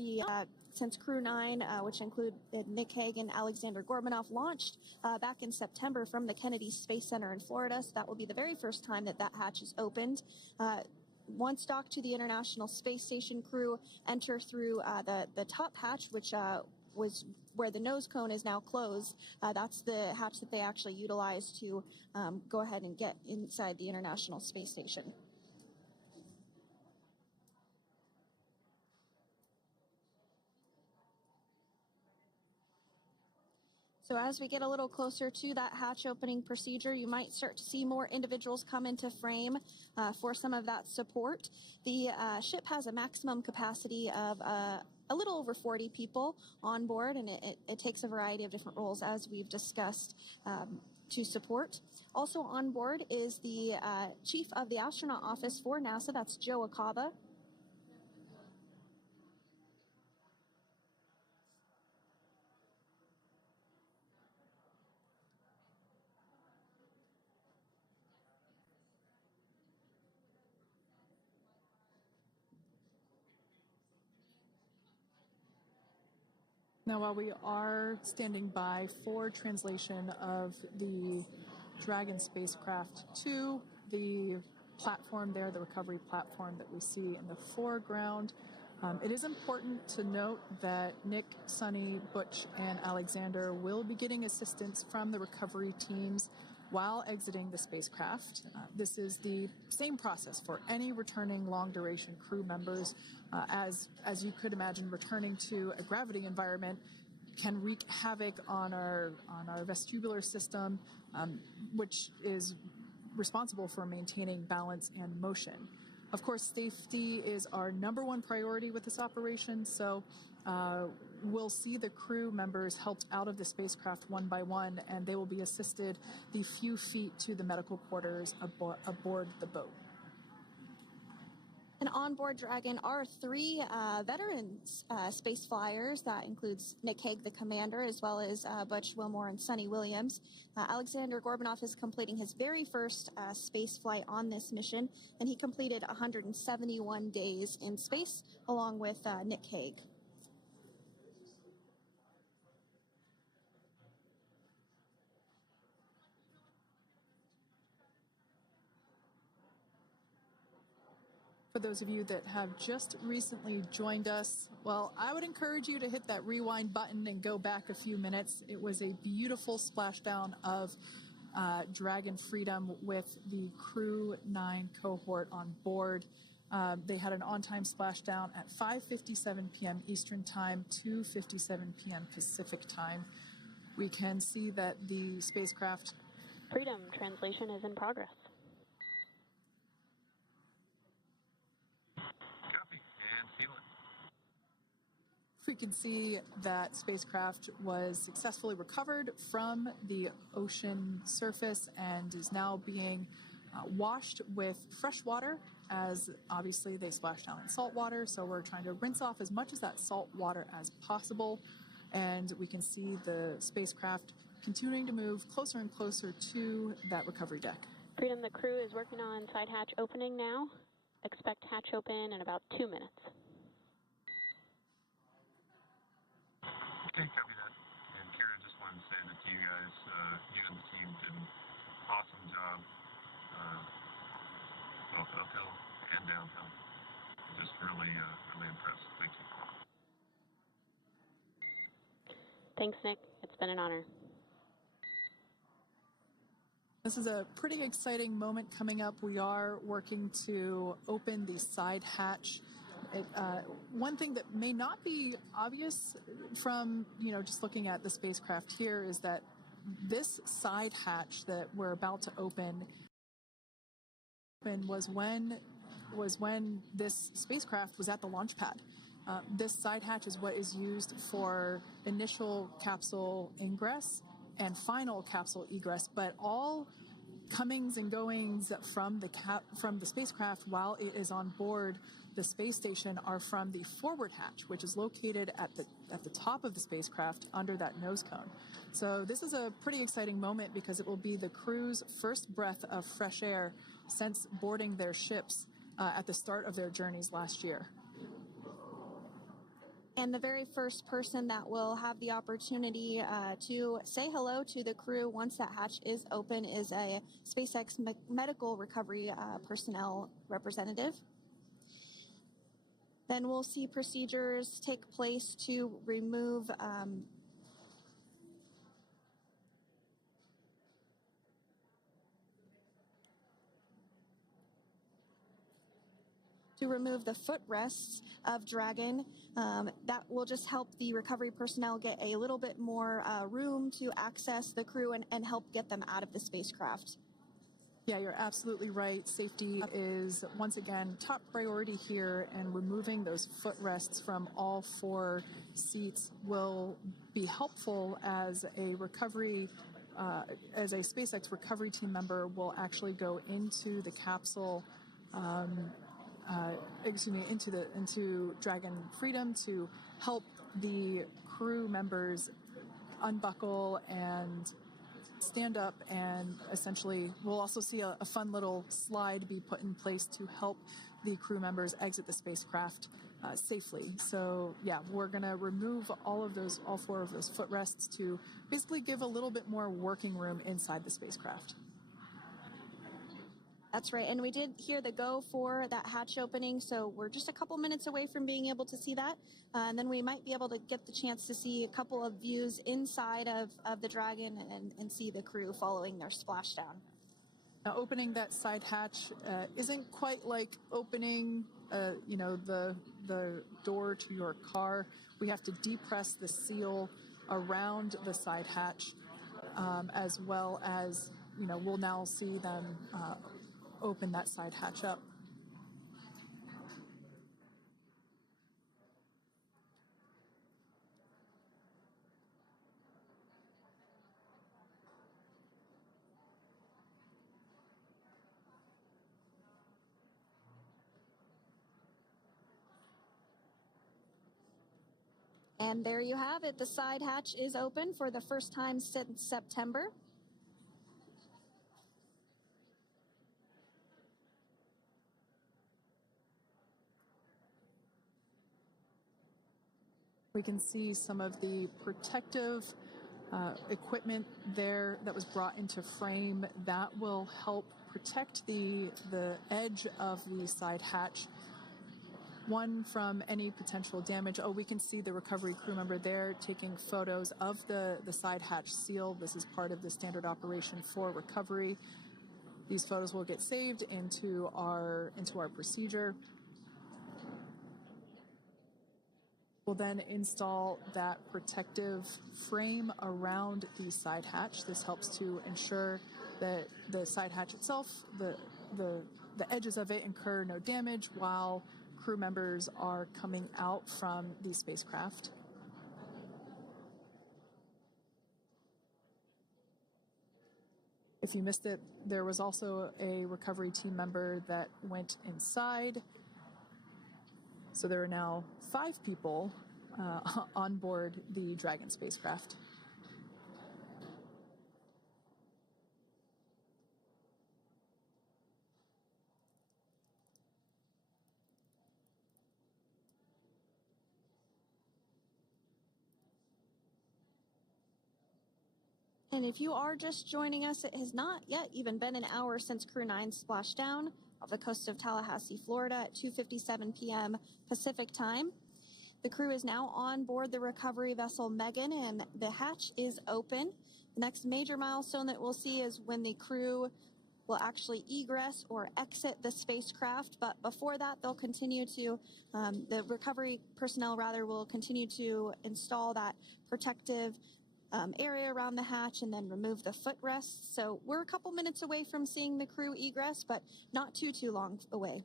Crew 9, which include Nick Hague and Alexander Gorbanov, launched back in September from the Kennedy Space Center in Florida. So that will be the very first time that hatch is opened. Once docked to the International Space Station, crew enter through the top hatch, which was where the nose cone is now closed. That's the hatch that they actually utilize to go ahead and get inside the International Space Station. So as we get a little closer to that hatch opening procedure, you might start to see more individuals come into frame for some of that support. The ship has a maximum capacity of a little over 40 people on board, and it takes a variety of different roles, as we've discussed, to support. Also on board is the chief of the astronaut office for NASA, that's Joe Acaba. Now, while we are standing by for translation of the Dragon spacecraft to the platform there, the recovery platform that we see in the foreground, it is important to note that Nick, Suni, Butch, and Alexander will be getting assistance from the recovery teams while exiting the spacecraft. This is the same process for any returning long-duration crew members. As you could imagine, returning to a gravity environment can wreak havoc on our vestibular system, which is responsible for maintaining balance and motion. Of course, safety is our #1 priority with this operation, so we'll see the crew members helped out of the spacecraft one by one, and they will be assisted the few feet to the medical quarters aboard the boat. And on board Dragon are three veterans space flyers. That includes Nick Hague, the commander, as well as Butch, Wilmore, and Suni Williams. Alexander Gorbanov is completing his very first space flight on this mission, and he completed 171 days in space along with Nick Hague. For those of you that have just recently joined us, well, I would encourage you to hit that rewind button and go back a few minutes. It was a beautiful splashdown of Dragon Freedom with the Crew 9 cohort on board. They had an on-time splashdown at 5:57 p.m. Eastern Time, 2:57 p.m. Pacific Time. We can see that the spacecraft... Freedom translation is in progress. We can see that spacecraft was successfully recovered from the ocean surface and is now being washed with fresh water, as obviously they splashed down in salt water. So we're trying to rinse off as much of that salt water as possible. And we can see the spacecraft continuing to move closer and closer to that recovery deck. Freedom, the crew is working on side hatch opening now. Expect hatch open in about 2 minutes. Okay, copy that. And Kira, just wanted to say that you guys, you and the team did an awesome job, both uphill and downhill. Just really, really impressed. Thank you. Thanks, Nick. It's been an honor. This is a pretty exciting moment coming up. We are working to open the side hatch. One thing that may not be obvious from, just looking at the spacecraft here is that this side hatch that we're about to open was when this spacecraft was at the launch pad. This side hatch is what is used for initial capsule ingress and final capsule egress, but all comings and goings from the spacecraft while it is on board the space station are from the forward hatch, which is located at the top of the spacecraft under that nose cone. So this is a pretty exciting moment because it will be the crew's first breath of fresh air since boarding their ships at the start of their journeys last year. And the very first person that will have the opportunity to say hello to the crew once that hatch is open is a SpaceX medical recovery personnel representative. Then we'll see procedures take place to remove the footrests of Dragon. That will just help the recovery personnel get a little bit more room to access the crew and help get them out of the spacecraft. Yeah, you're absolutely right. Safety is, once again, top priority here, and removing those footrests from all 4 seats will be helpful as a SpaceX recovery team member will actually go into the capsule, into Dragon Freedom to help the crew members unbuckle and stand up, and essentially we'll also see a fun little slide be put in place to help the crew members exit the spacecraft safely. So yeah, we're going to remove all 4 of those footrests to basically give a little bit more working room inside the spacecraft. That's right, and we did hear the go for that hatch opening, so we're just a couple minutes away from being able to see that, and then we might be able to get the chance to see a couple of views inside of the Dragon and see the crew following their splashdown. Now, opening that side hatch isn't quite like opening, the door to your car. We have to depress the seal around the side hatch, as well as, we'll now see them open that side hatch up. And there you have it. The side hatch is open for the first time since September. We can see some of the protective equipment there that was brought into frame that will help protect the edge of the side hatch. One, from any potential damage. Oh, we can see the recovery crew member there taking photos of the side hatch seal. This is part of the standard operation for recovery. These photos will get saved into our procedure. We'll then install that protective frame around the side hatch. This helps to ensure that the side hatch itself, the edges of it, incur no damage while crew members are coming out from the spacecraft. If you missed it, there was also a recovery team member that went inside. So there are now 5 people on board the Dragon spacecraft. And if you are just joining us, it has not yet even been an hour since Crew 9 splashed down off the coast of Tallahassee, Florida at 2:57 p.m. Pacific time. The crew is now on board the recovery vessel Megan, and the hatch is open. The next major milestone that we'll see is when the crew will actually egress or exit the spacecraft. But before that, they'll continue to, the recovery personnel rather, will continue to install that protective area around the hatch and then remove the footrests. So we're a couple minutes away from seeing the crew egress, but not too long away.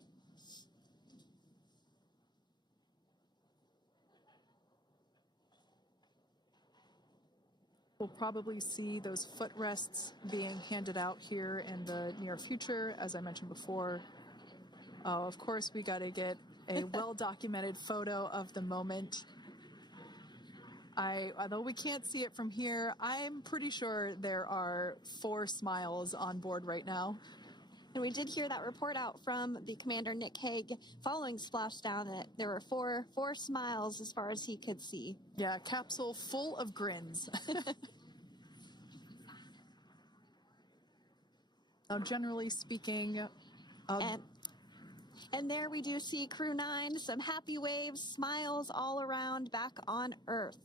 We'll probably see those footrests being handed out here in the near future, as I mentioned before. Oh, of course, we got to get a well-documented photo of the moment. Although we can't see it from here, I'm pretty sure there are 4 smiles on board right now. And we did hear that report out from the commander, Nick Hague, following Splashdown, that there were four smiles as far as he could see. Yeah, capsule full of grins. Now, generally speaking... And there we do see Crew 9, some happy waves, smiles all around back on Earth.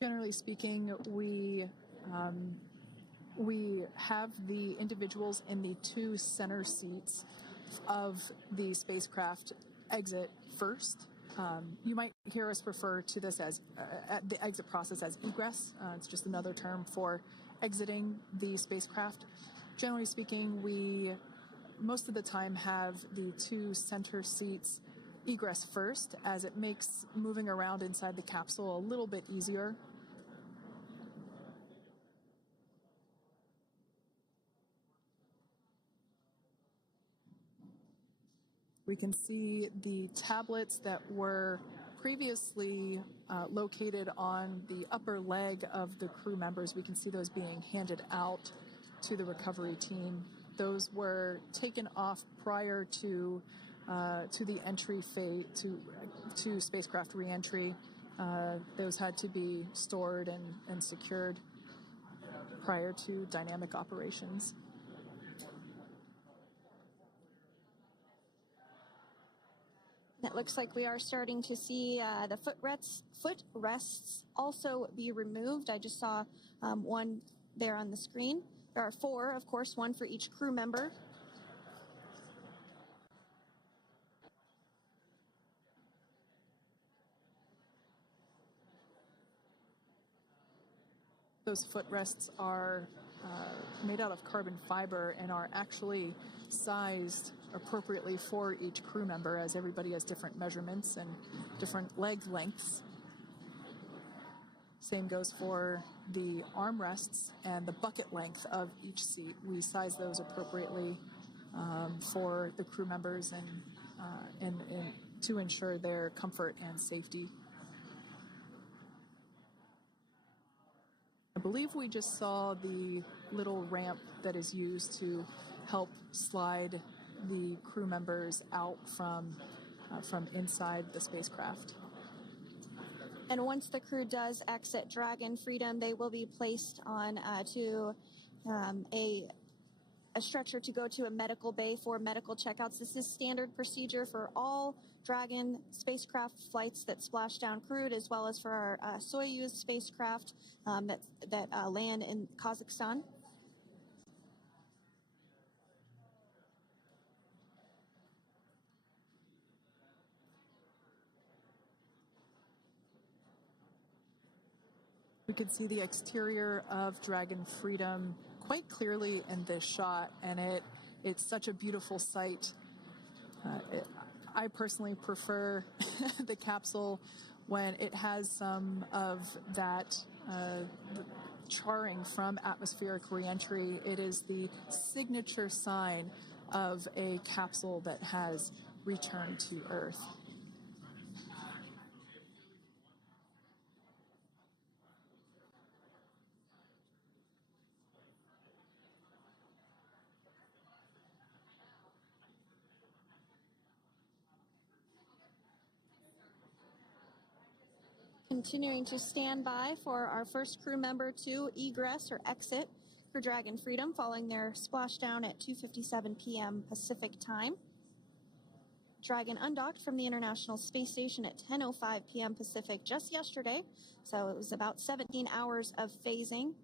Generally speaking, we have the individuals in the 2 center seats of the spacecraft exit first. You might hear us refer to this as the exit process as egress. It's just another term for exiting the spacecraft. Generally speaking, we most of the time have the 2 center seats egress first, as it makes moving around inside the capsule a little bit easier. We can see the tablets that were previously located on the upper leg of the crew members. We can see those being handed out to the recovery team. Those were taken off prior to the entry phase, to spacecraft reentry. Those had to be stored and secured prior to dynamic operations. It looks like we are starting to see the footrests also be removed. I just saw one there on the screen. There are 4, of course, 1 for each crew member. Those footrests are made out of carbon fiber and are actually sized appropriately for each crew member, as everybody has different measurements and different leg lengths. Same goes for the armrests and the bucket length of each seat. We size those appropriately for the crew members and to ensure their comfort and safety. I believe we just saw the little ramp that is used to help slide the crew members out from inside the spacecraft. And once the crew does exit Dragon Freedom, they will be placed on to a stretcher to go to a medical bay for medical checkouts. This is standard procedure for all Dragon spacecraft flights that Splashdown crewed, as well as for our Soyuz spacecraft that land in Kazakhstan. We can see the exterior of Dragon Freedom quite clearly in this shot, and it's such a beautiful sight. I personally prefer the capsule when it has some of that charring from atmospheric reentry. It is the signature sign of a capsule that has returned to Earth. Continuing to stand by for our first crew member to egress or exit for Dragon Freedom following their splashdown at 2:57 p.m. Pacific time. Dragon undocked from the International Space Station at 10:05 p.m. Pacific just yesterday, so it was about 17 hours of phasing.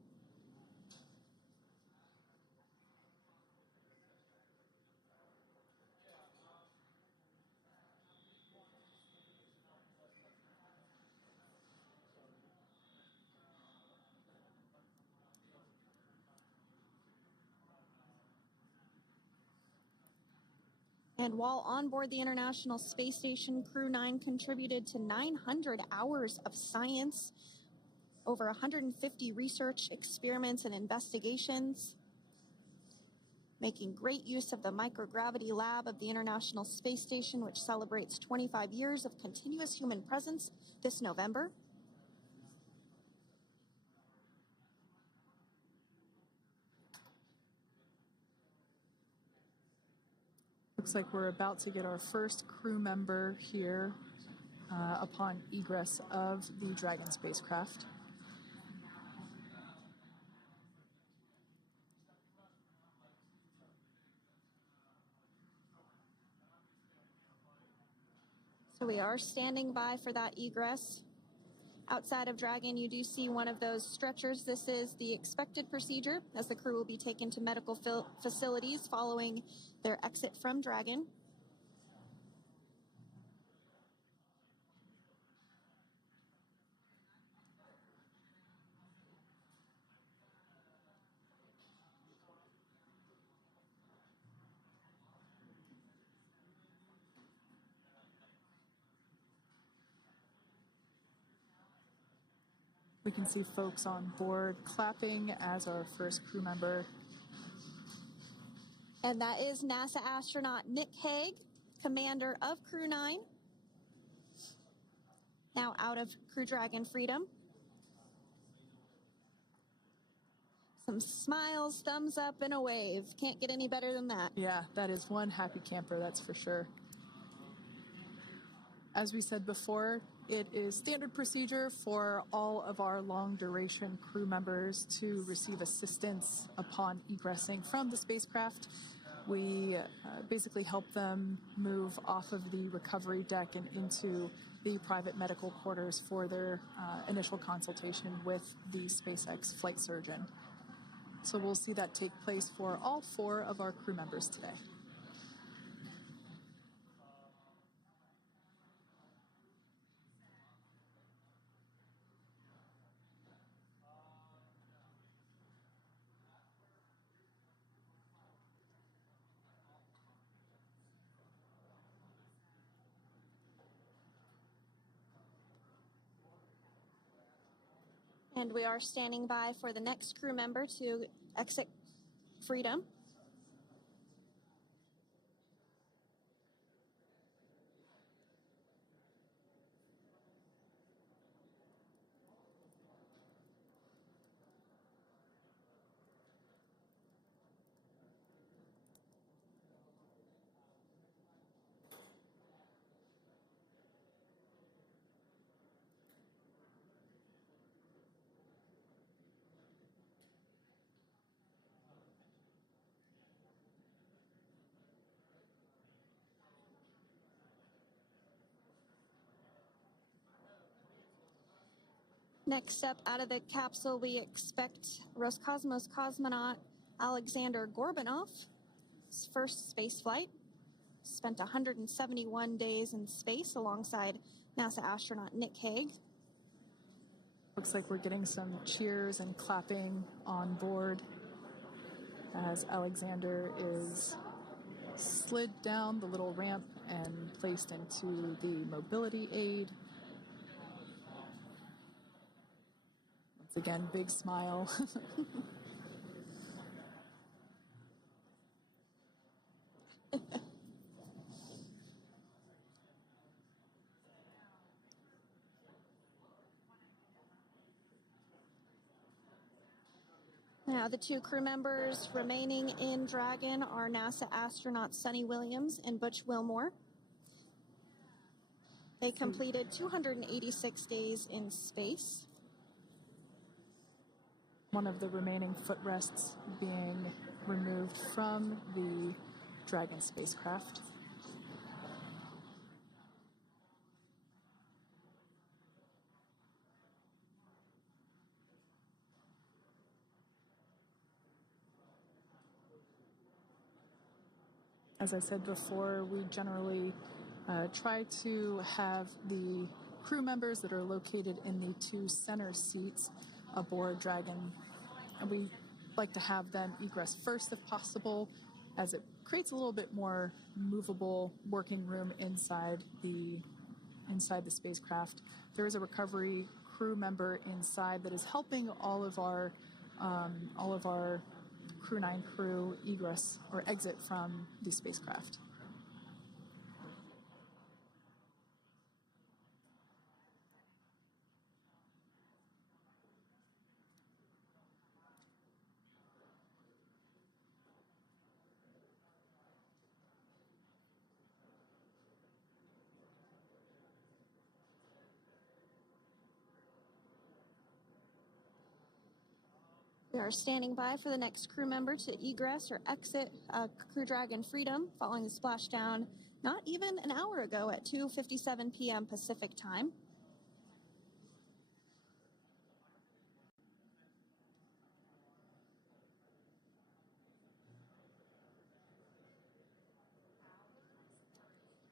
And while on board the International Space Station, Crew 9 contributed to 900 hours of science, over 150 research experiments and investigations, making great use of the microgravity lab of the International Space Station, which celebrates 25 years of continuous human presence this November. Looks like we're about to get our first crew member here upon egress of the Dragon spacecraft. So we are standing by for that egress. Outside of Dragon, you do see one of those stretchers. This is the expected procedure as the crew will be taken to medical facilities following their exit from Dragon. We can see folks on board clapping as our first crew member. And that is NASA astronaut Nick Hague, commander of Crew 9, now out of Crew Dragon Freedom. Some smiles, thumbs up, and a wave. Can't get any better than that. Yeah, that is one happy camper, that's for sure. As we said before, it is standard procedure for all of our long-duration crew members to receive assistance upon egressing from the spacecraft. We basically help them move off of the recovery deck and into the private medical quarters for their initial consultation with the SpaceX flight surgeon. So we'll see that take place for all 4 of our crew members today. And we are standing by for the next crew member to exit Freedom. Next up out of the capsule, we expect Roscosmos cosmonaut Alexander Gorbanov. His first space flight. Spent 171 days in space alongside NASA astronaut Nick Hague. Looks like we're getting some cheers and clapping on board as Alexander is slid down the little ramp and placed into the mobility aid. Once again, big smile. Now, the two crew members remaining in Dragon are NASA astronauts Suni Williams and Butch Wilmore. They completed 286 days in space. One of the remaining footrests being removed from the Dragon spacecraft. As I said before, we generally try to have the crew members that are located in the two center seats aboard Dragon, and we like to have them egress first if possible, as it creates a little bit more movable working room inside the spacecraft. There is a recovery crew member inside that is helping all of our Crew 9 crew egress or exit from the spacecraft. We are standing by for the next crew member to egress or exit Crew Dragon Freedom following the splashdown not even an hour ago at 2:57 p.m. Pacific time.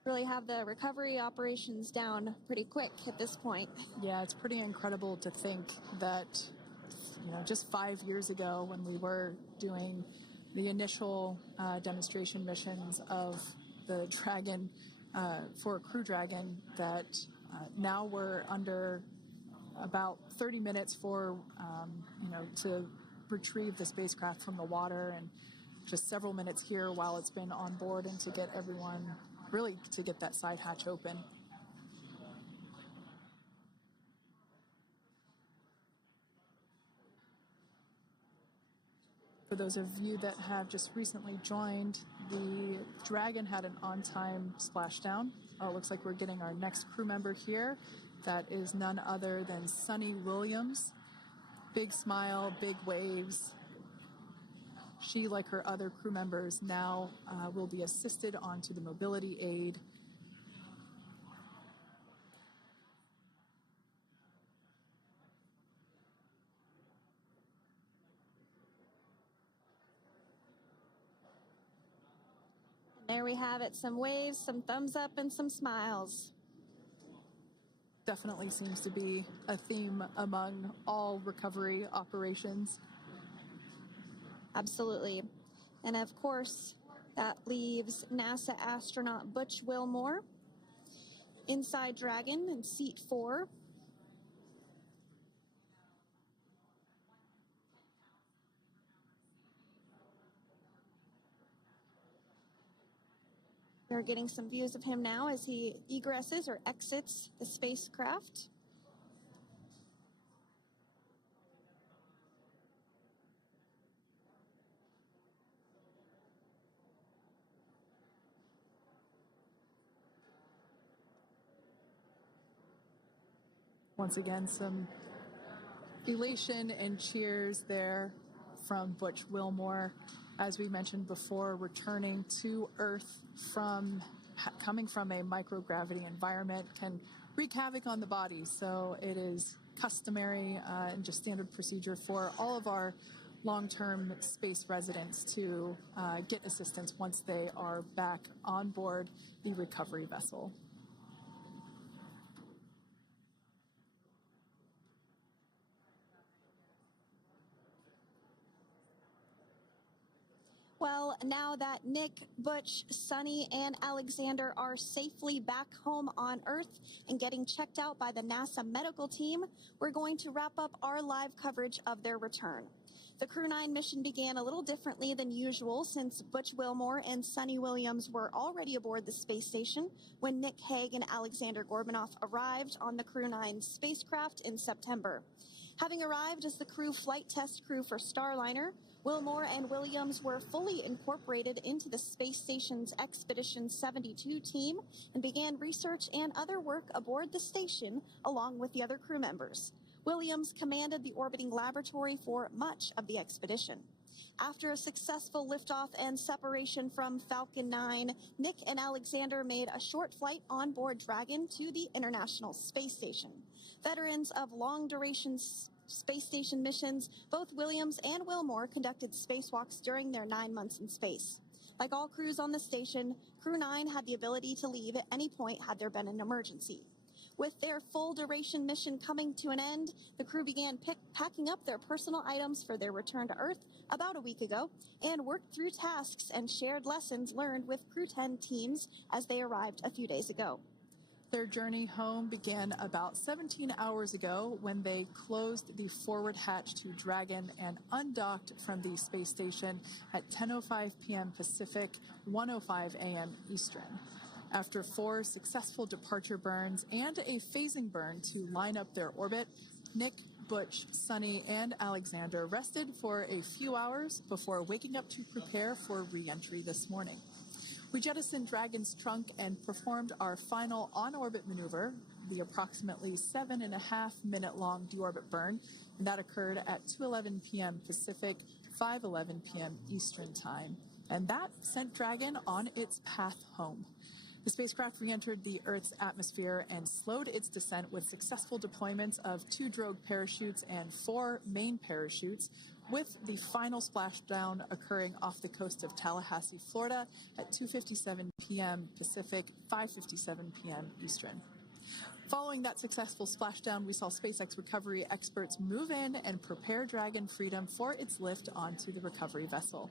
Really have the recovery operations down pretty quick at this point. Yeah, it's pretty incredible to think that, just 5 years ago when we were doing the initial demonstration missions of the Dragon for Crew Dragon, that now we're under about 30 minutes for, to retrieve the spacecraft from the water, and just several minutes here while it's been on board and to get everyone, really to get that side hatch open. For those of you that have just recently joined, the Dragon had an on-time splashdown. It looks like we're getting our next crew member here. That is none other than Suni Williams. Big smile, big waves. She, like her other crew members, now will be assisted onto the mobility aid. There we have it, some waves, some thumbs up, and some smiles. Definitely seems to be a theme among all recovery operations. Absolutely. And of course, that leaves NASA astronaut Butch Wilmore inside Dragon in seat 4. We're getting some views of him now as he egresses or exits the spacecraft. Once again, some elation and cheers there from Butch Wilmore, as we mentioned before, returning to Earth from coming from a microgravity environment can wreak havoc on the body. So it is customary and just standard procedure for all of our long-term space residents to get assistance once they are back on board the recovery vessel. Well, now that Nick, Butch, Suni, and Alexander are safely back home on Earth and getting checked out by the NASA medical team, we're going to wrap up our live coverage of their return. The Crew 9 mission began a little differently than usual since Butch Wilmore and Suni Williams were already aboard the space station when Nick Hague and Alexander Gorbunoff arrived on the Crew 9 spacecraft in September. Having arrived as the crew flight test crew for Starliner, Wilmore and Williams were fully incorporated into the space station's Expedition 72 team and began research and other work aboard the station along with the other crew members. Williams commanded the orbiting laboratory for much of the expedition. After a successful liftoff and separation from Falcon 9, Nick and Alexander made a short flight on board Dragon to the International Space Station. Veterans of long-duration space station missions, both Williams and Wilmore conducted spacewalks during their 9 months in space. Like all crews on the station, Crew 9 had the ability to leave at any point had there been an emergency. With their full-duration mission coming to an end, the crew began packing up their personal items for their return to Earth about a week ago and worked through tasks and shared lessons learned with Crew 10 teams as they arrived a few days ago. Their journey home began about 17 hours ago when they closed the forward hatch to Dragon and undocked from the space station at 10:05 p.m. Pacific, 1:05 a.m. Eastern. After 4 successful departure burns and a phasing burn to line up their orbit, Nick, Butch, Suni, and Alexander rested for a few hours before waking up to prepare for re-entry this morning. We jettisoned Dragon's trunk and performed our final on-orbit maneuver, the approximately 7.5-minute-long deorbit burn, and that occurred at 2:11 p.m. Pacific, 5:11 p.m. Eastern Time. And that sent Dragon on its path home. The spacecraft re-entered the Earth's atmosphere and slowed its descent with successful deployments of 2 drogue parachutes and 4 main parachutes, with the final splashdown occurring off the coast of Tallahassee, Florida at 2:57 p.m. Pacific, 5:57 p.m. Eastern. Following that successful splashdown, we saw SpaceX recovery experts move in and prepare Dragon Freedom for its lift onto the recovery vessel.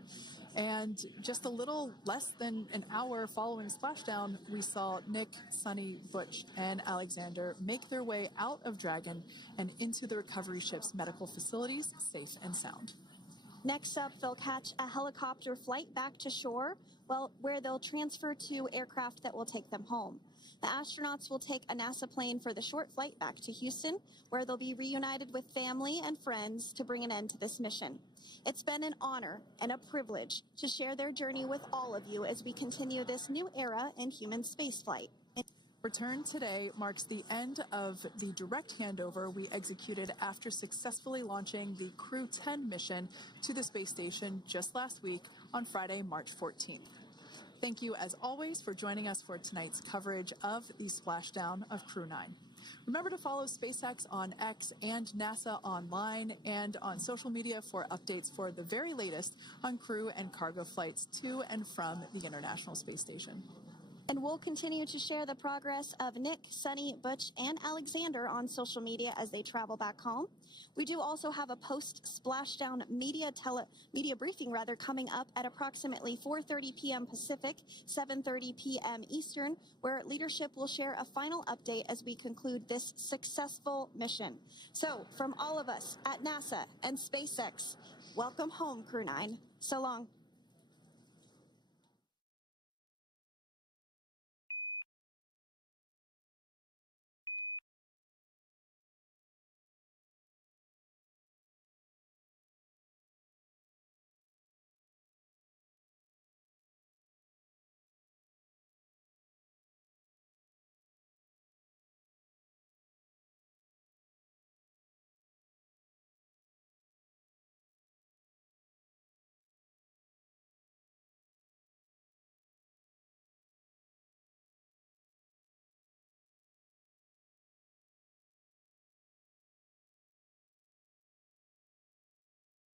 And just a little less than an hour following splashdown, we saw Nick, Suni, Butch, and Alexander make their way out of Dragon and into the recovery ship's medical facilities, safe and sound. Next up, they'll catch a helicopter flight back to shore, where they'll transfer to aircraft that will take them home. The astronauts will take a NASA plane for the short flight back to Houston, where they'll be reunited with family and friends to bring an end to this mission. It's been an honor and a privilege to share their journey with all of you as we continue this new era in human spaceflight. Return today marks the end of the direct handover we executed after successfully launching the Crew 10 mission to the space station just last week on Friday, March 14th. Thank you, as always, for joining us for tonight's coverage of the splashdown of Crew 9. Remember to follow SpaceX on X and NASA online and on social media for updates for the very latest on crew and cargo flights to and from the International Space Station. And we'll continue to share the progress of Nick, Suni, Butch, and Alexander on social media as they travel back home. We do also have a post-splashdown media briefing coming up at approximately 4:30 p.m. Pacific, 7:30 p.m. Eastern, where leadership will share a final update as we conclude this successful mission. So, from all of us at NASA and SpaceX, welcome home, Crew 9. So long.